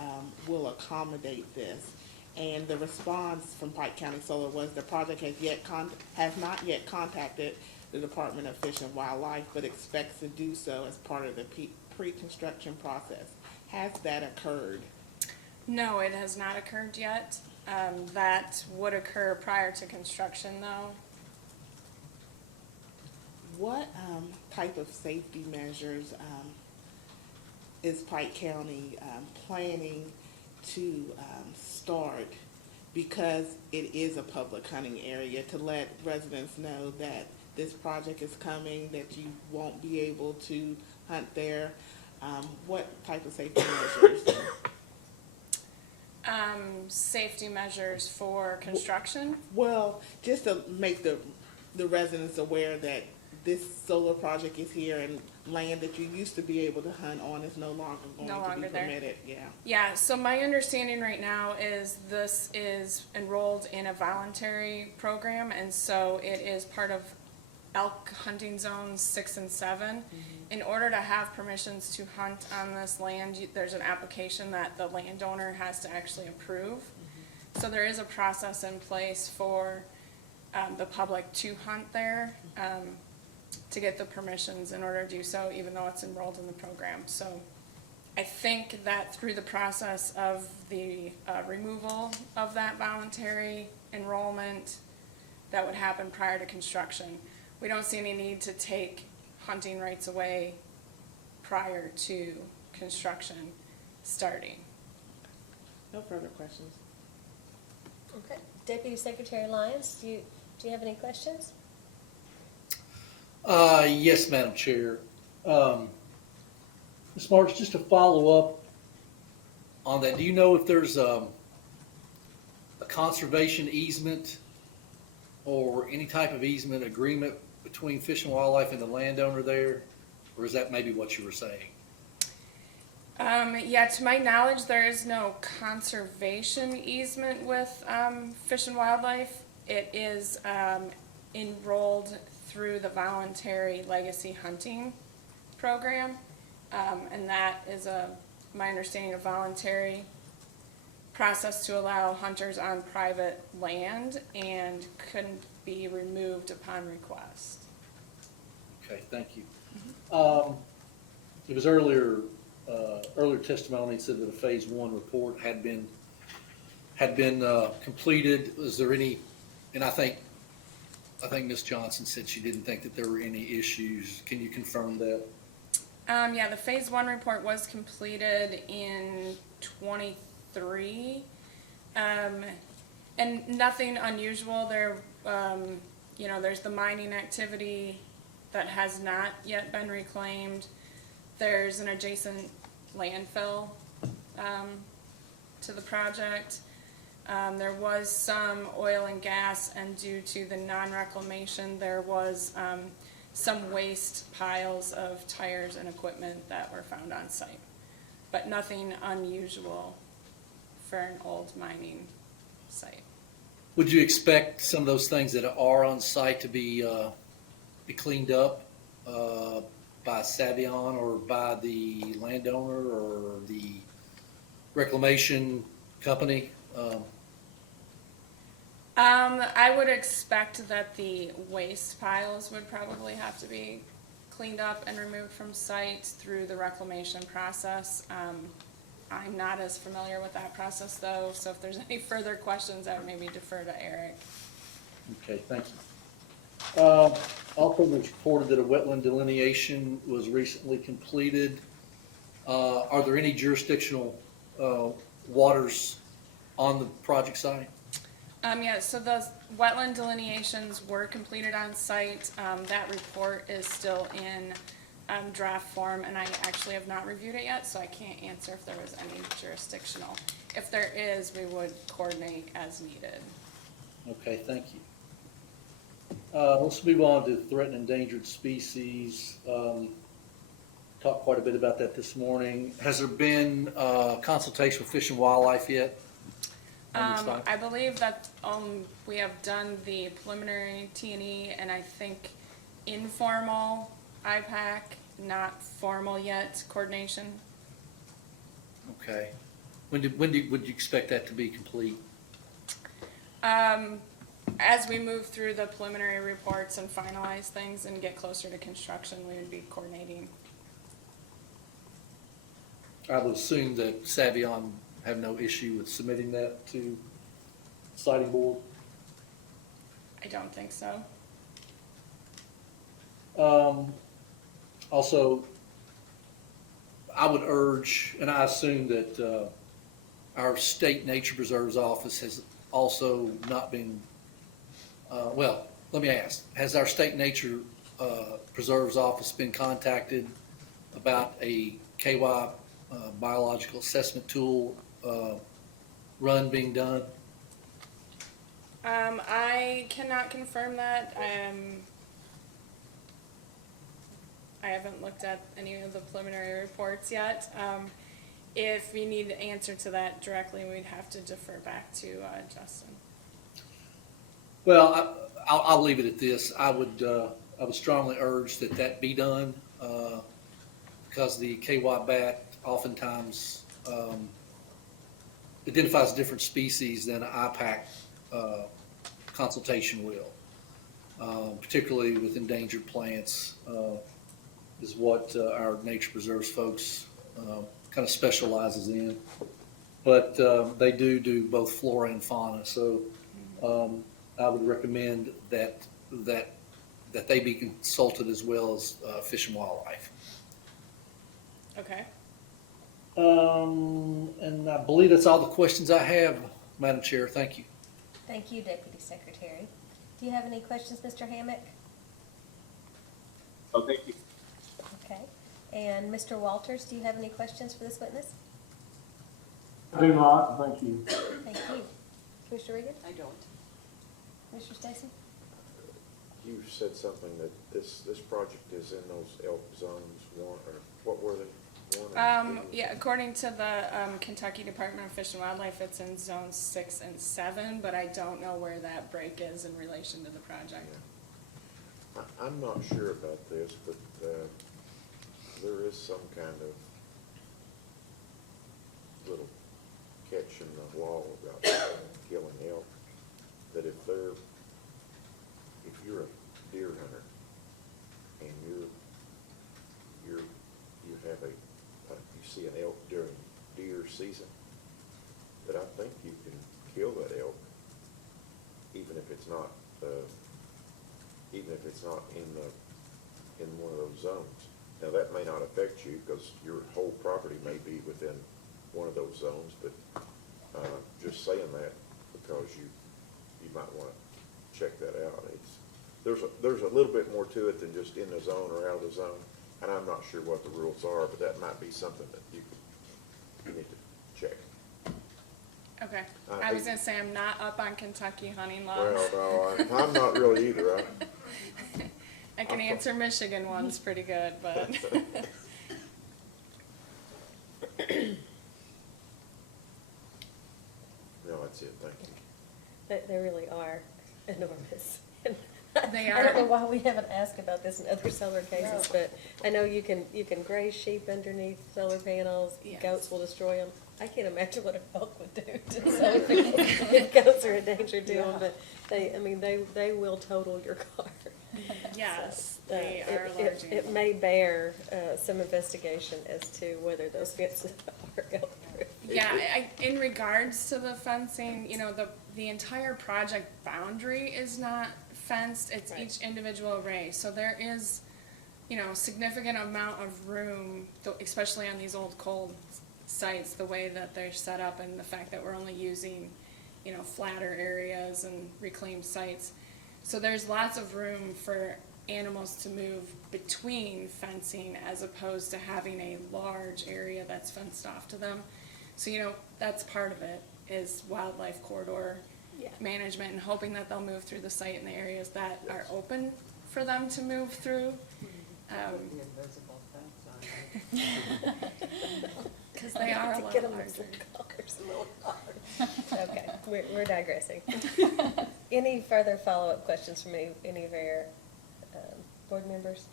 will accommodate this. And the response from Pike County Solar was the project has not yet contacted the Department of Fish and Wildlife, but expects to do so as part of the pre-construction process. Has that occurred? No, it has not occurred yet. That would occur prior to construction, though. What type of safety measures is Pike County planning to start, because it is a public hunting area, to let residents know that this project is coming, that you won't be able to hunt there? What type of safety measures? Safety measures for construction? Well, just to make the residents aware that this solar project is here, and land that you used to be able to hunt on is no longer going to be there. permitted. Yeah. Yeah, so my understanding right now is this is enrolled in a voluntary program, and so it is part of elk hunting zones 6 and 7. Mm-hmm. In order to have permissions to hunt on this land, there's an application that the landowner has to actually approve. Mm-hmm. So there is a process in place for the public to hunt there, to get the permissions in order to do so, even though it's enrolled in the program. So I think that through the process of the removal of that voluntary enrollment, that would happen prior to construction. We don't see any need to take hunting rights away prior to construction starting. No further questions. Okay, Deputy Secretary Lyons, do you have any questions? Yes, Madam Chair. Ms. Martins, just to follow up on that, do you know if there's a conservation easement or any type of easement agreement between Fish and Wildlife and the landowner there? Or is that maybe what you were saying? Yeah, to my knowledge, there is no conservation easement with Fish and Wildlife. It is enrolled through the voluntary legacy hunting program, and that is my understanding, a voluntary process to allow hunters on private land and couldn't be removed upon request. Okay, thank you. It was earlier testimony said that a phase 1 report had been completed. Was there any, and I think Ms. Johnson said she didn't think that there were any issues. Can you confirm that? Yeah, the phase 1 report was completed in 23, and nothing unusual there. There's the mining activity that has not yet been reclaimed. There's an adjacent landfill to the project. There was some oil and gas, and due to the non-reclamation, there was some waste piles of tires and equipment that were found on site, but nothing unusual for an old mining site. Would you expect some of those things that are on site to be cleaned up by Savion or by the landowner or the reclamation company? I would expect that the waste piles would probably have to be cleaned up and removed from site through the reclamation process. I'm not as familiar with that process though, so if there's any further questions, I would maybe defer to Eric. Okay, thank you. Also, it was reported that a wetland delineation was recently completed. Are there any jurisdictional waters on the project site? Yeah, so the wetland delineations were completed on site. That report is still in draft form, and I actually have not reviewed it yet, so I can't answer if there was any jurisdictional. If there is, we would coordinate as needed. Okay, thank you. Let's move on to threatened and endangered species. Talked quite a bit about that this morning. Has there been consultation with Fish and Wildlife yet? I believe that we have done the preliminary T&E and I think informal IPAC, not formal yet coordination. Okay. Would you expect that to be complete? As we move through the preliminary reports and finalize things and get closer to construction, we would be coordinating. I would assume that Savion have no issue with submitting that to siting board. I don't think so. Also, I would urge, and I assume that our state nature preserves office has also not been, well, let me ask, has our state nature preserves office been contacted about a KY biological assessment tool run being done? I cannot confirm that. I haven't looked at any of the preliminary reports yet. If we need an answer to that directly, we'd have to defer back to Justin. Well, I'll leave it at this. I would strongly urge that be done because the KY bat oftentimes identifies different species than an IPAC consultation will, particularly with endangered plants, is what our nature preserves folks kind of specializes in. But they do both flora and fauna, so I would recommend that they be consulted as well as Fish and Wildlife. Okay. And I believe that's all the questions I have, Madam Chair. Thank you. Thank you, Deputy Secretary. Do you have any questions, Mr. Hammock? Oh, thank you. Okay. And Mr. Walters, do you have any questions for this witness? I do not, thank you. Thank you. Commissioner Regan? I don't. Commissioner Stacy? You said something that this project is in those elk zones, one, or what were they? One or two? Yeah, according to the Kentucky Department of Fish and Wildlife, it's in zones 6 and 7, but I don't know where that break is in relation to the project. I'm not sure about this, but there is some kind of little catch in the law about killing elk, that if you're a deer hunter and you see an elk during deer season, that I think you can kill that elk even if it's not in one of those zones. Now, that may not affect you because your whole property may be within one of those zones, but just saying that because you might want to check that out. There's a little bit more to it than just in the zone or out of the zone, and I'm not sure what the rules are, but that might be something that you need to check. Okay. I was going to say I'm not up on Kentucky hunting laws. Well, no, I'm not really either. I can answer Michigan ones pretty good, but. No, that's it, thank you. They really are enormous. They I don't know are. why we haven't asked about this in other solar cases, but I know you can graze sheep underneath solar panels. Yes. Goats will destroy them. I can't imagine what an elk would do to solar panels if goats are endangered to them, but they will total your car. Yes, So, they are large it animals. may bear some investigation as to whether those fences are elk-proof. Yeah, in regards to the fencing, the entire project boundary is not fenced, it's Right. each individual array, so there is, you know, significant amount of room, especially on these old coal sites, the way that they're set up and the fact that we're only using, you know, flatter areas and reclaimed sites. So there's lots of room for animals to move between fencing as opposed to having a large area that's fenced off to them. So, you know, that's part of it, is wildlife corridor Yeah. management and hoping that they'll move through the site in the areas that are open for them to move through. Because they are a To get little them those larger. little collars, a little hard. Okay, we're digressing. Any further follow-up questions from any of our board members?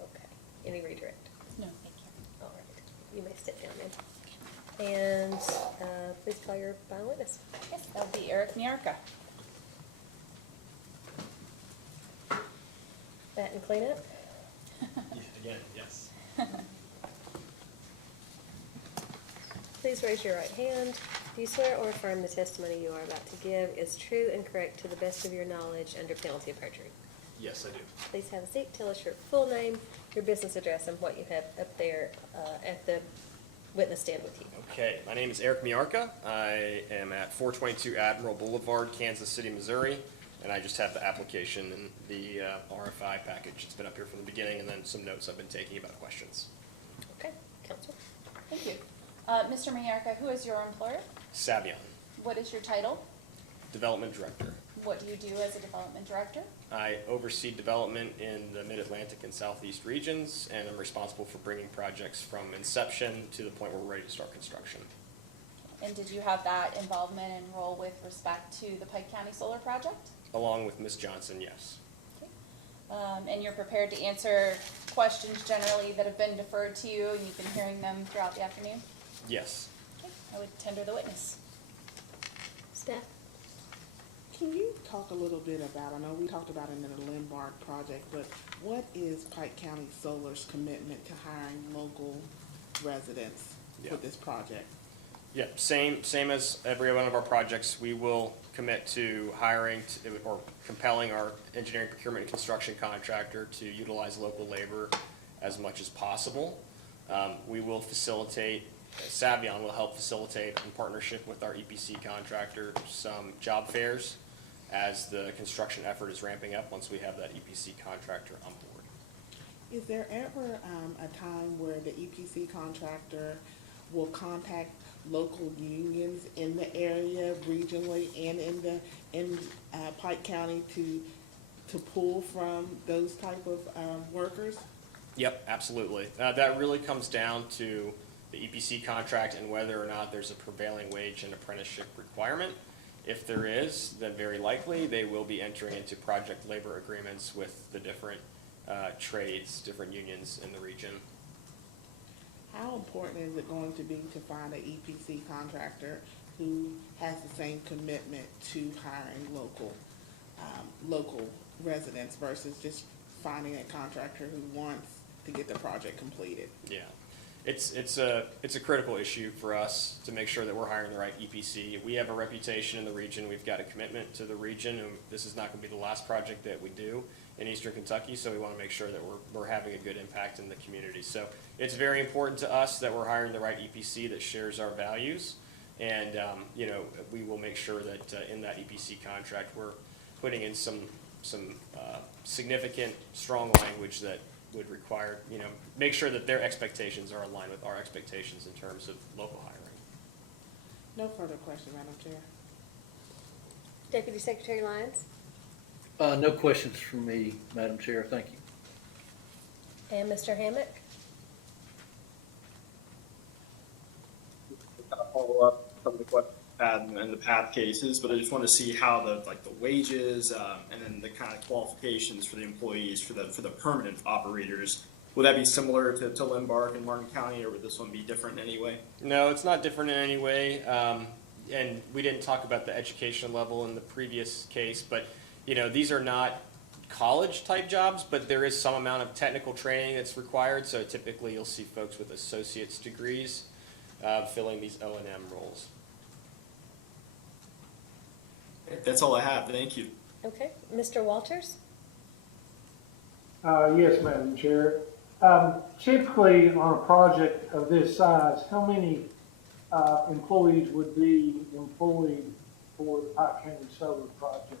Okay, any redirect? No, thank you. All right, you may step down then. And please call your final witness. Yes, that'll be Eric Miarka. Bat and cleanup. Again, yes. Please raise your right hand. Do you swear or affirm the testimony you are about to give is true and correct to the best of your knowledge under penalty of perjury? Yes, I do. Please have a seat. Tell us your full name, your business address, and what you have up there at the witness stand with you. Okay, my name is Eric Miarka. I am at 422 Admiral Boulevard, Kansas City, Missouri, and I just have the application and the RFI package. It's been up here from the beginning, and then some notes I've been taking about questions. Okay, counsel. Thank you. Mr. Miarka, who is your employer? Savion, What is your title? Development Director. What do you do as a development director? I oversee development in the Mid-Atlantic and Southeast regions, and I'm responsible for bringing projects from inception to the point where we're ready to start construction. And did you have that involvement and role with respect to the Pike County Solar Project? Along with Ms. Johnson, yes. And you're prepared to answer questions generally that have been deferred to you, and you've been hearing them throughout the afternoon? Yes. Okay, I would tender the witness. Staff. Can you talk a little bit about, I know we talked about it in the Lindbergh project, but what is Pike County Solar's commitment to hiring local residents for Yeah. this project? Yeah, same as every one of our projects, we will commit to hiring or compelling our engineering, procurement, and construction contractor to utilize local labor as much as possible. We will facilitate, Savion will help facilitate in partnership with our EPC contractor, some job fairs as the construction effort is ramping up once we have that EPC contractor on board. Is there ever a time where the EPC contractor will contact local unions in the area regionally and in Pike County to pull from those type of workers? Yep, absolutely. That really comes down to the EPC contract and whether or not there's a prevailing wage and apprenticeship requirement. If there is, then very likely they will be entering into project labor agreements with the different trades, different unions in the region. How important is it going to be to find an EPC contractor who has the same commitment to hiring local residents versus just finding a contractor who wants to get the project completed? Yeah, it's a critical issue for us to make sure that we're hiring the right EPC. We have a reputation in the region. We've got a commitment to the region, and this is not going to be the last project that we do in Eastern Kentucky. So we want to make sure that we're having a good impact in the community. So it's very important to us that we're hiring the right EPC that shares our values, and we will make sure that in that EPC contract we're putting in some significant, strong language that would require, make sure that their expectations are aligned with our expectations in terms of local hiring. No further question, Madam Chair. Deputy Secretary Lyons. No questions from me, Madam Chair. Thank you. And Mr. Hammock. Kind of follow up some of the questions I had in the path cases, but I just want to see how the wages and then the kind of qualifications for the employees for the permanent operators. Would that be similar to Lindbergh and Martin County, or would this one be different in any way? No, it's not different in any way. And we didn't talk about the education level in the previous case, but these are not college type jobs, but there is some amount of technical training that's required. So typically you'll see folks with associate's degrees filling these O&M roles. That's all I have. Thank you. Okay, Mr. Walters? Yes, Madam Chair. Typically, on a project of this size, how many employees would be employed for the Pike County Solar Project?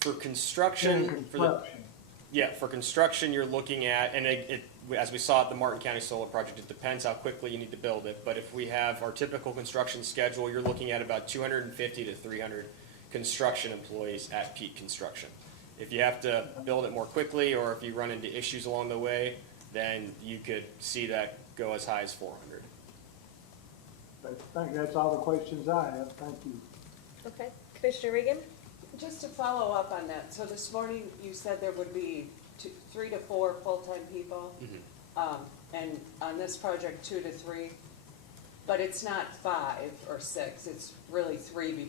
For construction, During for the, construction. yeah, for construction, you're looking at, and as we saw at the Martin County Solar Project, it depends how quickly you need to build it. But if we have our typical construction schedule, you're looking at about 250 to 300 construction employees at peak construction. If you have to build it more quickly, or if you run into issues along the way, then you could see that go as high as 400. I think that's all the questions I have. Thank you. Okay, Commissioner Regan? Just to follow up on that, so this morning you said there would be 3 to 4 full-time people, and on this project 2 to 3, but it's not 5 or 6, it's really 3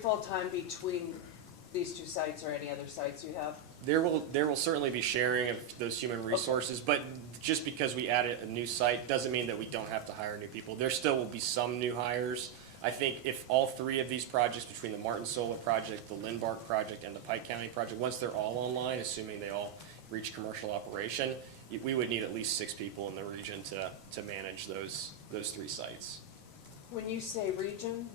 full-time between these two sites or any other sites you have? There will certainly be sharing of those human resources, but just because we added a new site doesn't mean that we don't have to hire new people. There still will be some new hires. I think if all 3 of these projects, between the Martin Solar Project, the Lindbark Project, and the Pike County Project, once they're all online, assuming they all reach commercial operation, we would need at least 6 people in the region to manage those 3 sites. When you say region,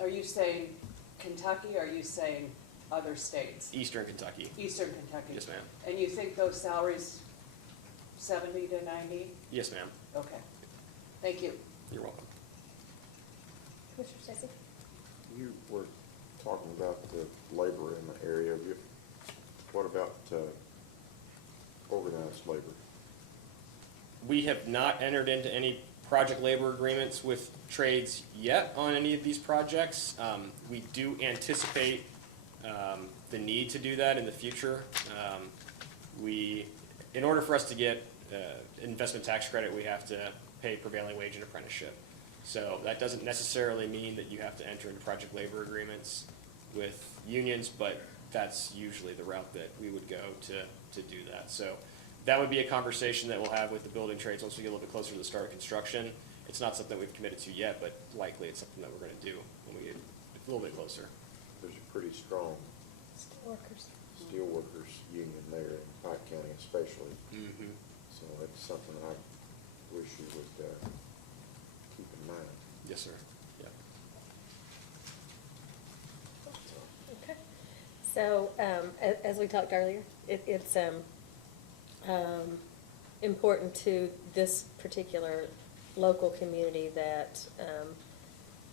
are you saying Kentucky, or are you saying other states? Eastern Kentucky. Eastern Kentucky? Yes, ma'am. And you think those salaries 70 to 90? Yes, ma'am. Okay. Thank you. You're welcome. Commissioner Stacy? You were talking about the labor in the area. What about organized labor? We have not entered into any project labor agreements with trades yet on any of these projects. We do anticipate the need to do that in the future. In order for us to get investment tax credit, we have to pay prevailing wage and apprenticeship. So that doesn't necessarily mean that you have to enter into project labor agreements with unions, but that's usually the route that we would go to do that. So that would be a conversation that we'll have with the building trades once we get a little bit closer to the start of construction. It's not something we've committed to yet, but likely it's something that we're going to do when we get a little bit closer. There's a pretty strong Steelworkers. steelworkers union there in Pike County especially. Mm-hmm. So that's something I wish you would keep in mind. Yes, sir. Yeah. Okay. So, as we talked earlier, it's important to this particular local community that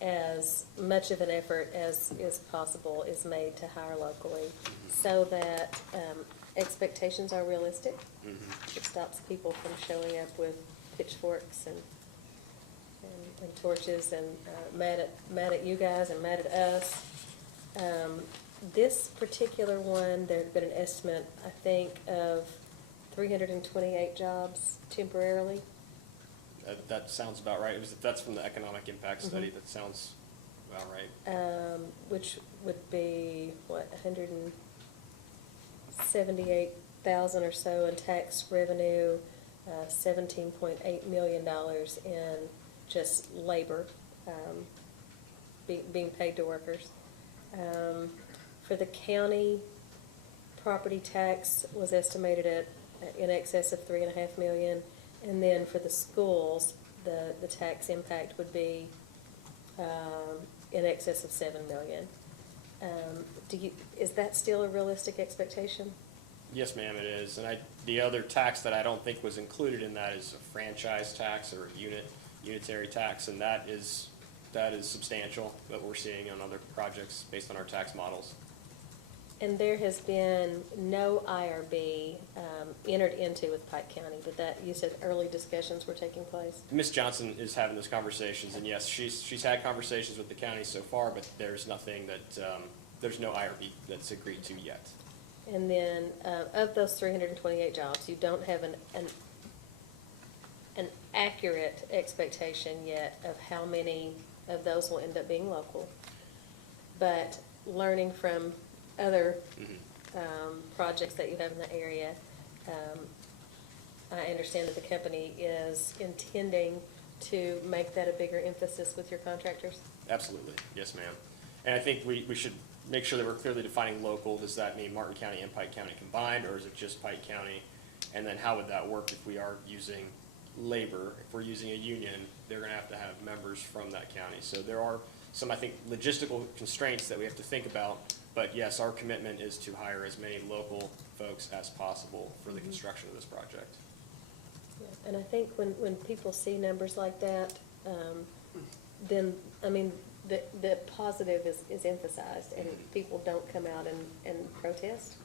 as much of an effort as is possible is made to hire locally, so that expectations are realistic. Mm-hmm. It stops people from showing up with pitchforks and torches and mad at you guys and mad at us. This particular one, there's been an estimate, I think, of 328 jobs temporarily. That sounds about right. That's from the economic impact study. That sounds about right. Which would be, what, 178,000 or so in tax revenue, $17.8 million in just labor being paid to workers. For the county, property tax was estimated at in excess of $3.5 million. And then for the schools, the tax impact would be in excess of $7 million. Is that still a realistic expectation? Yes, ma'am, it is. And the other tax that I don't think was included in that is a franchise tax or a unitary tax, and that is substantial, what we're seeing on other projects based on our tax models. And there has been no IRB entered into with Pike County, but that, you said early discussions were taking place? Ms. Johnson is having those conversations, and yes, she's had conversations with the county so far, but there's nothing that, there's no IRB that's agreed to yet. And then, of those 328 jobs, you don't have an accurate expectation yet of how many of those will end up being local. But learning from other projects that you have in the area, I understand that the company is intending to make that a bigger emphasis with your contractors. Absolutely, yes, ma'am. And I think we should make sure that we're clearly defining local. Does that mean Martin County and Pike County combined, or is it just Pike County? And then how would that work if we are using labor? If we're using a union, they're gonna have to have members from that county. So there are some, I think, logistical constraints that we have to think about. But yes, our commitment is to hire as many local folks as possible for the construction of this project. Yeah, and I think when people see numbers like that, then, I mean, the positive is emphasized, and people don't come out and protest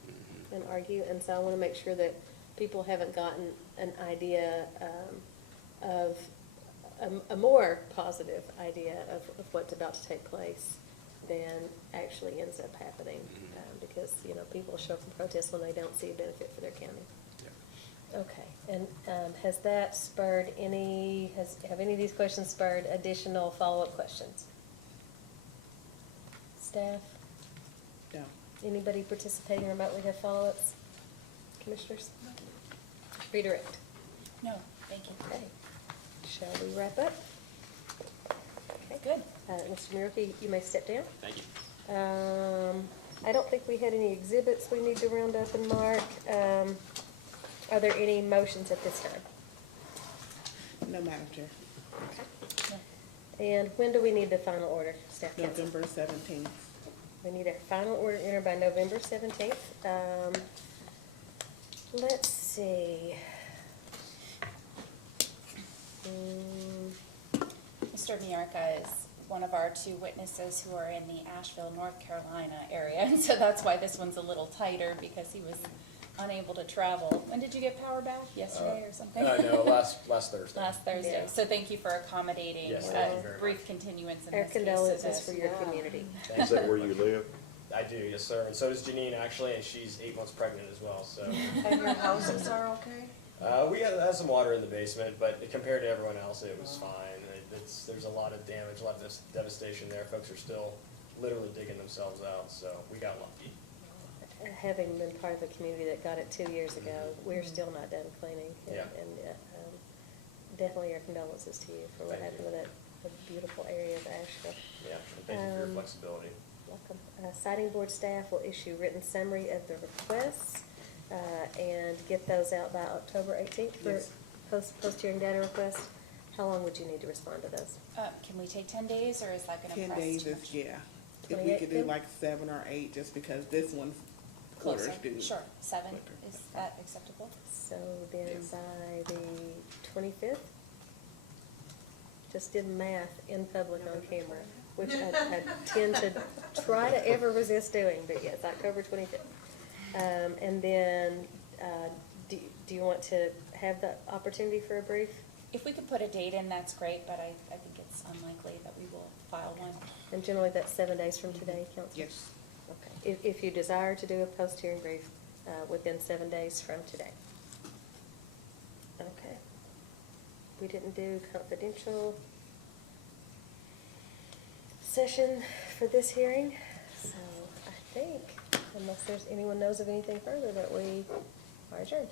and argue. And so I want to make sure that people haven't gotten an idea of a more positive idea of what's about to take place than actually ends up happening. Because, you know, people show up and protest when they don't see a benefit for their county. Okay, and has that spurred have any of these questions spurred additional follow-up questions? Staff? No. Anybody participating remotely have follow-ups? Commissioners? Redirect. No, thank you. Okay. Shall we wrap up? Okay, good. Mr. Murphy, you may step down. Thank you. I don't think we had any exhibits we need to round up and mark. Are there any motions at this time? No, Madam Chair. And when do we need the final order, staff council? November 17th. We need a final order entered by November 17th. Let's see. Mr. Miara is one of our two witnesses who are in the Asheville, North Carolina area, and so that's why this one's a little tighter, because he was unable to travel. When did you get power back? Yesterday or something? No, last Thursday. Last Thursday. Yeah. So thank you for accommodating Yes, thank you very brief much. continuance in Our this case. condolences for your community. Is that where you live? I do, yes, sir. And so does Janine, actually, and she's 8 months pregnant as well, so. And your houses are okay? We had some water in the basement, but compared to everyone else, it was fine. There's a lot of damage, a lot of devastation there. Folks are still literally digging themselves out, so we got lucky. Having been part of a community that got it 2 years ago, we're still not done cleaning. Yeah. And definitely our condolences to you for what Thank happened with that beautiful area of Asheville. Yeah, and thank you for your flexibility. Welcome. Siting board staff will issue written summary of the requests and get those out by October 18th for Yes. post-hearing data requests. How long would you need to respond to those? Can we take 10 days, or is that gonna 10 press days too is, much? yeah. If we 28 could do then? like 7 or 8, just because this one's Closer, quarters due. sure, 7, quicker. is that acceptable? So then Yes. by the 25th? Just did math in public on camera, which I tend to try to ever resist doing, but yes, October 25th. And then, do you want to have the opportunity for a brief? If we could put a date in, that's great, but I think it's unlikely that we will file one. And generally that's 7 days from today, Council? Yes. Okay. If you desire to do a post-hearing brief, within 7 days from today. Okay. We didn't do confidential session for this hearing, so I think, unless anyone knows of anything further, that we are adjourned.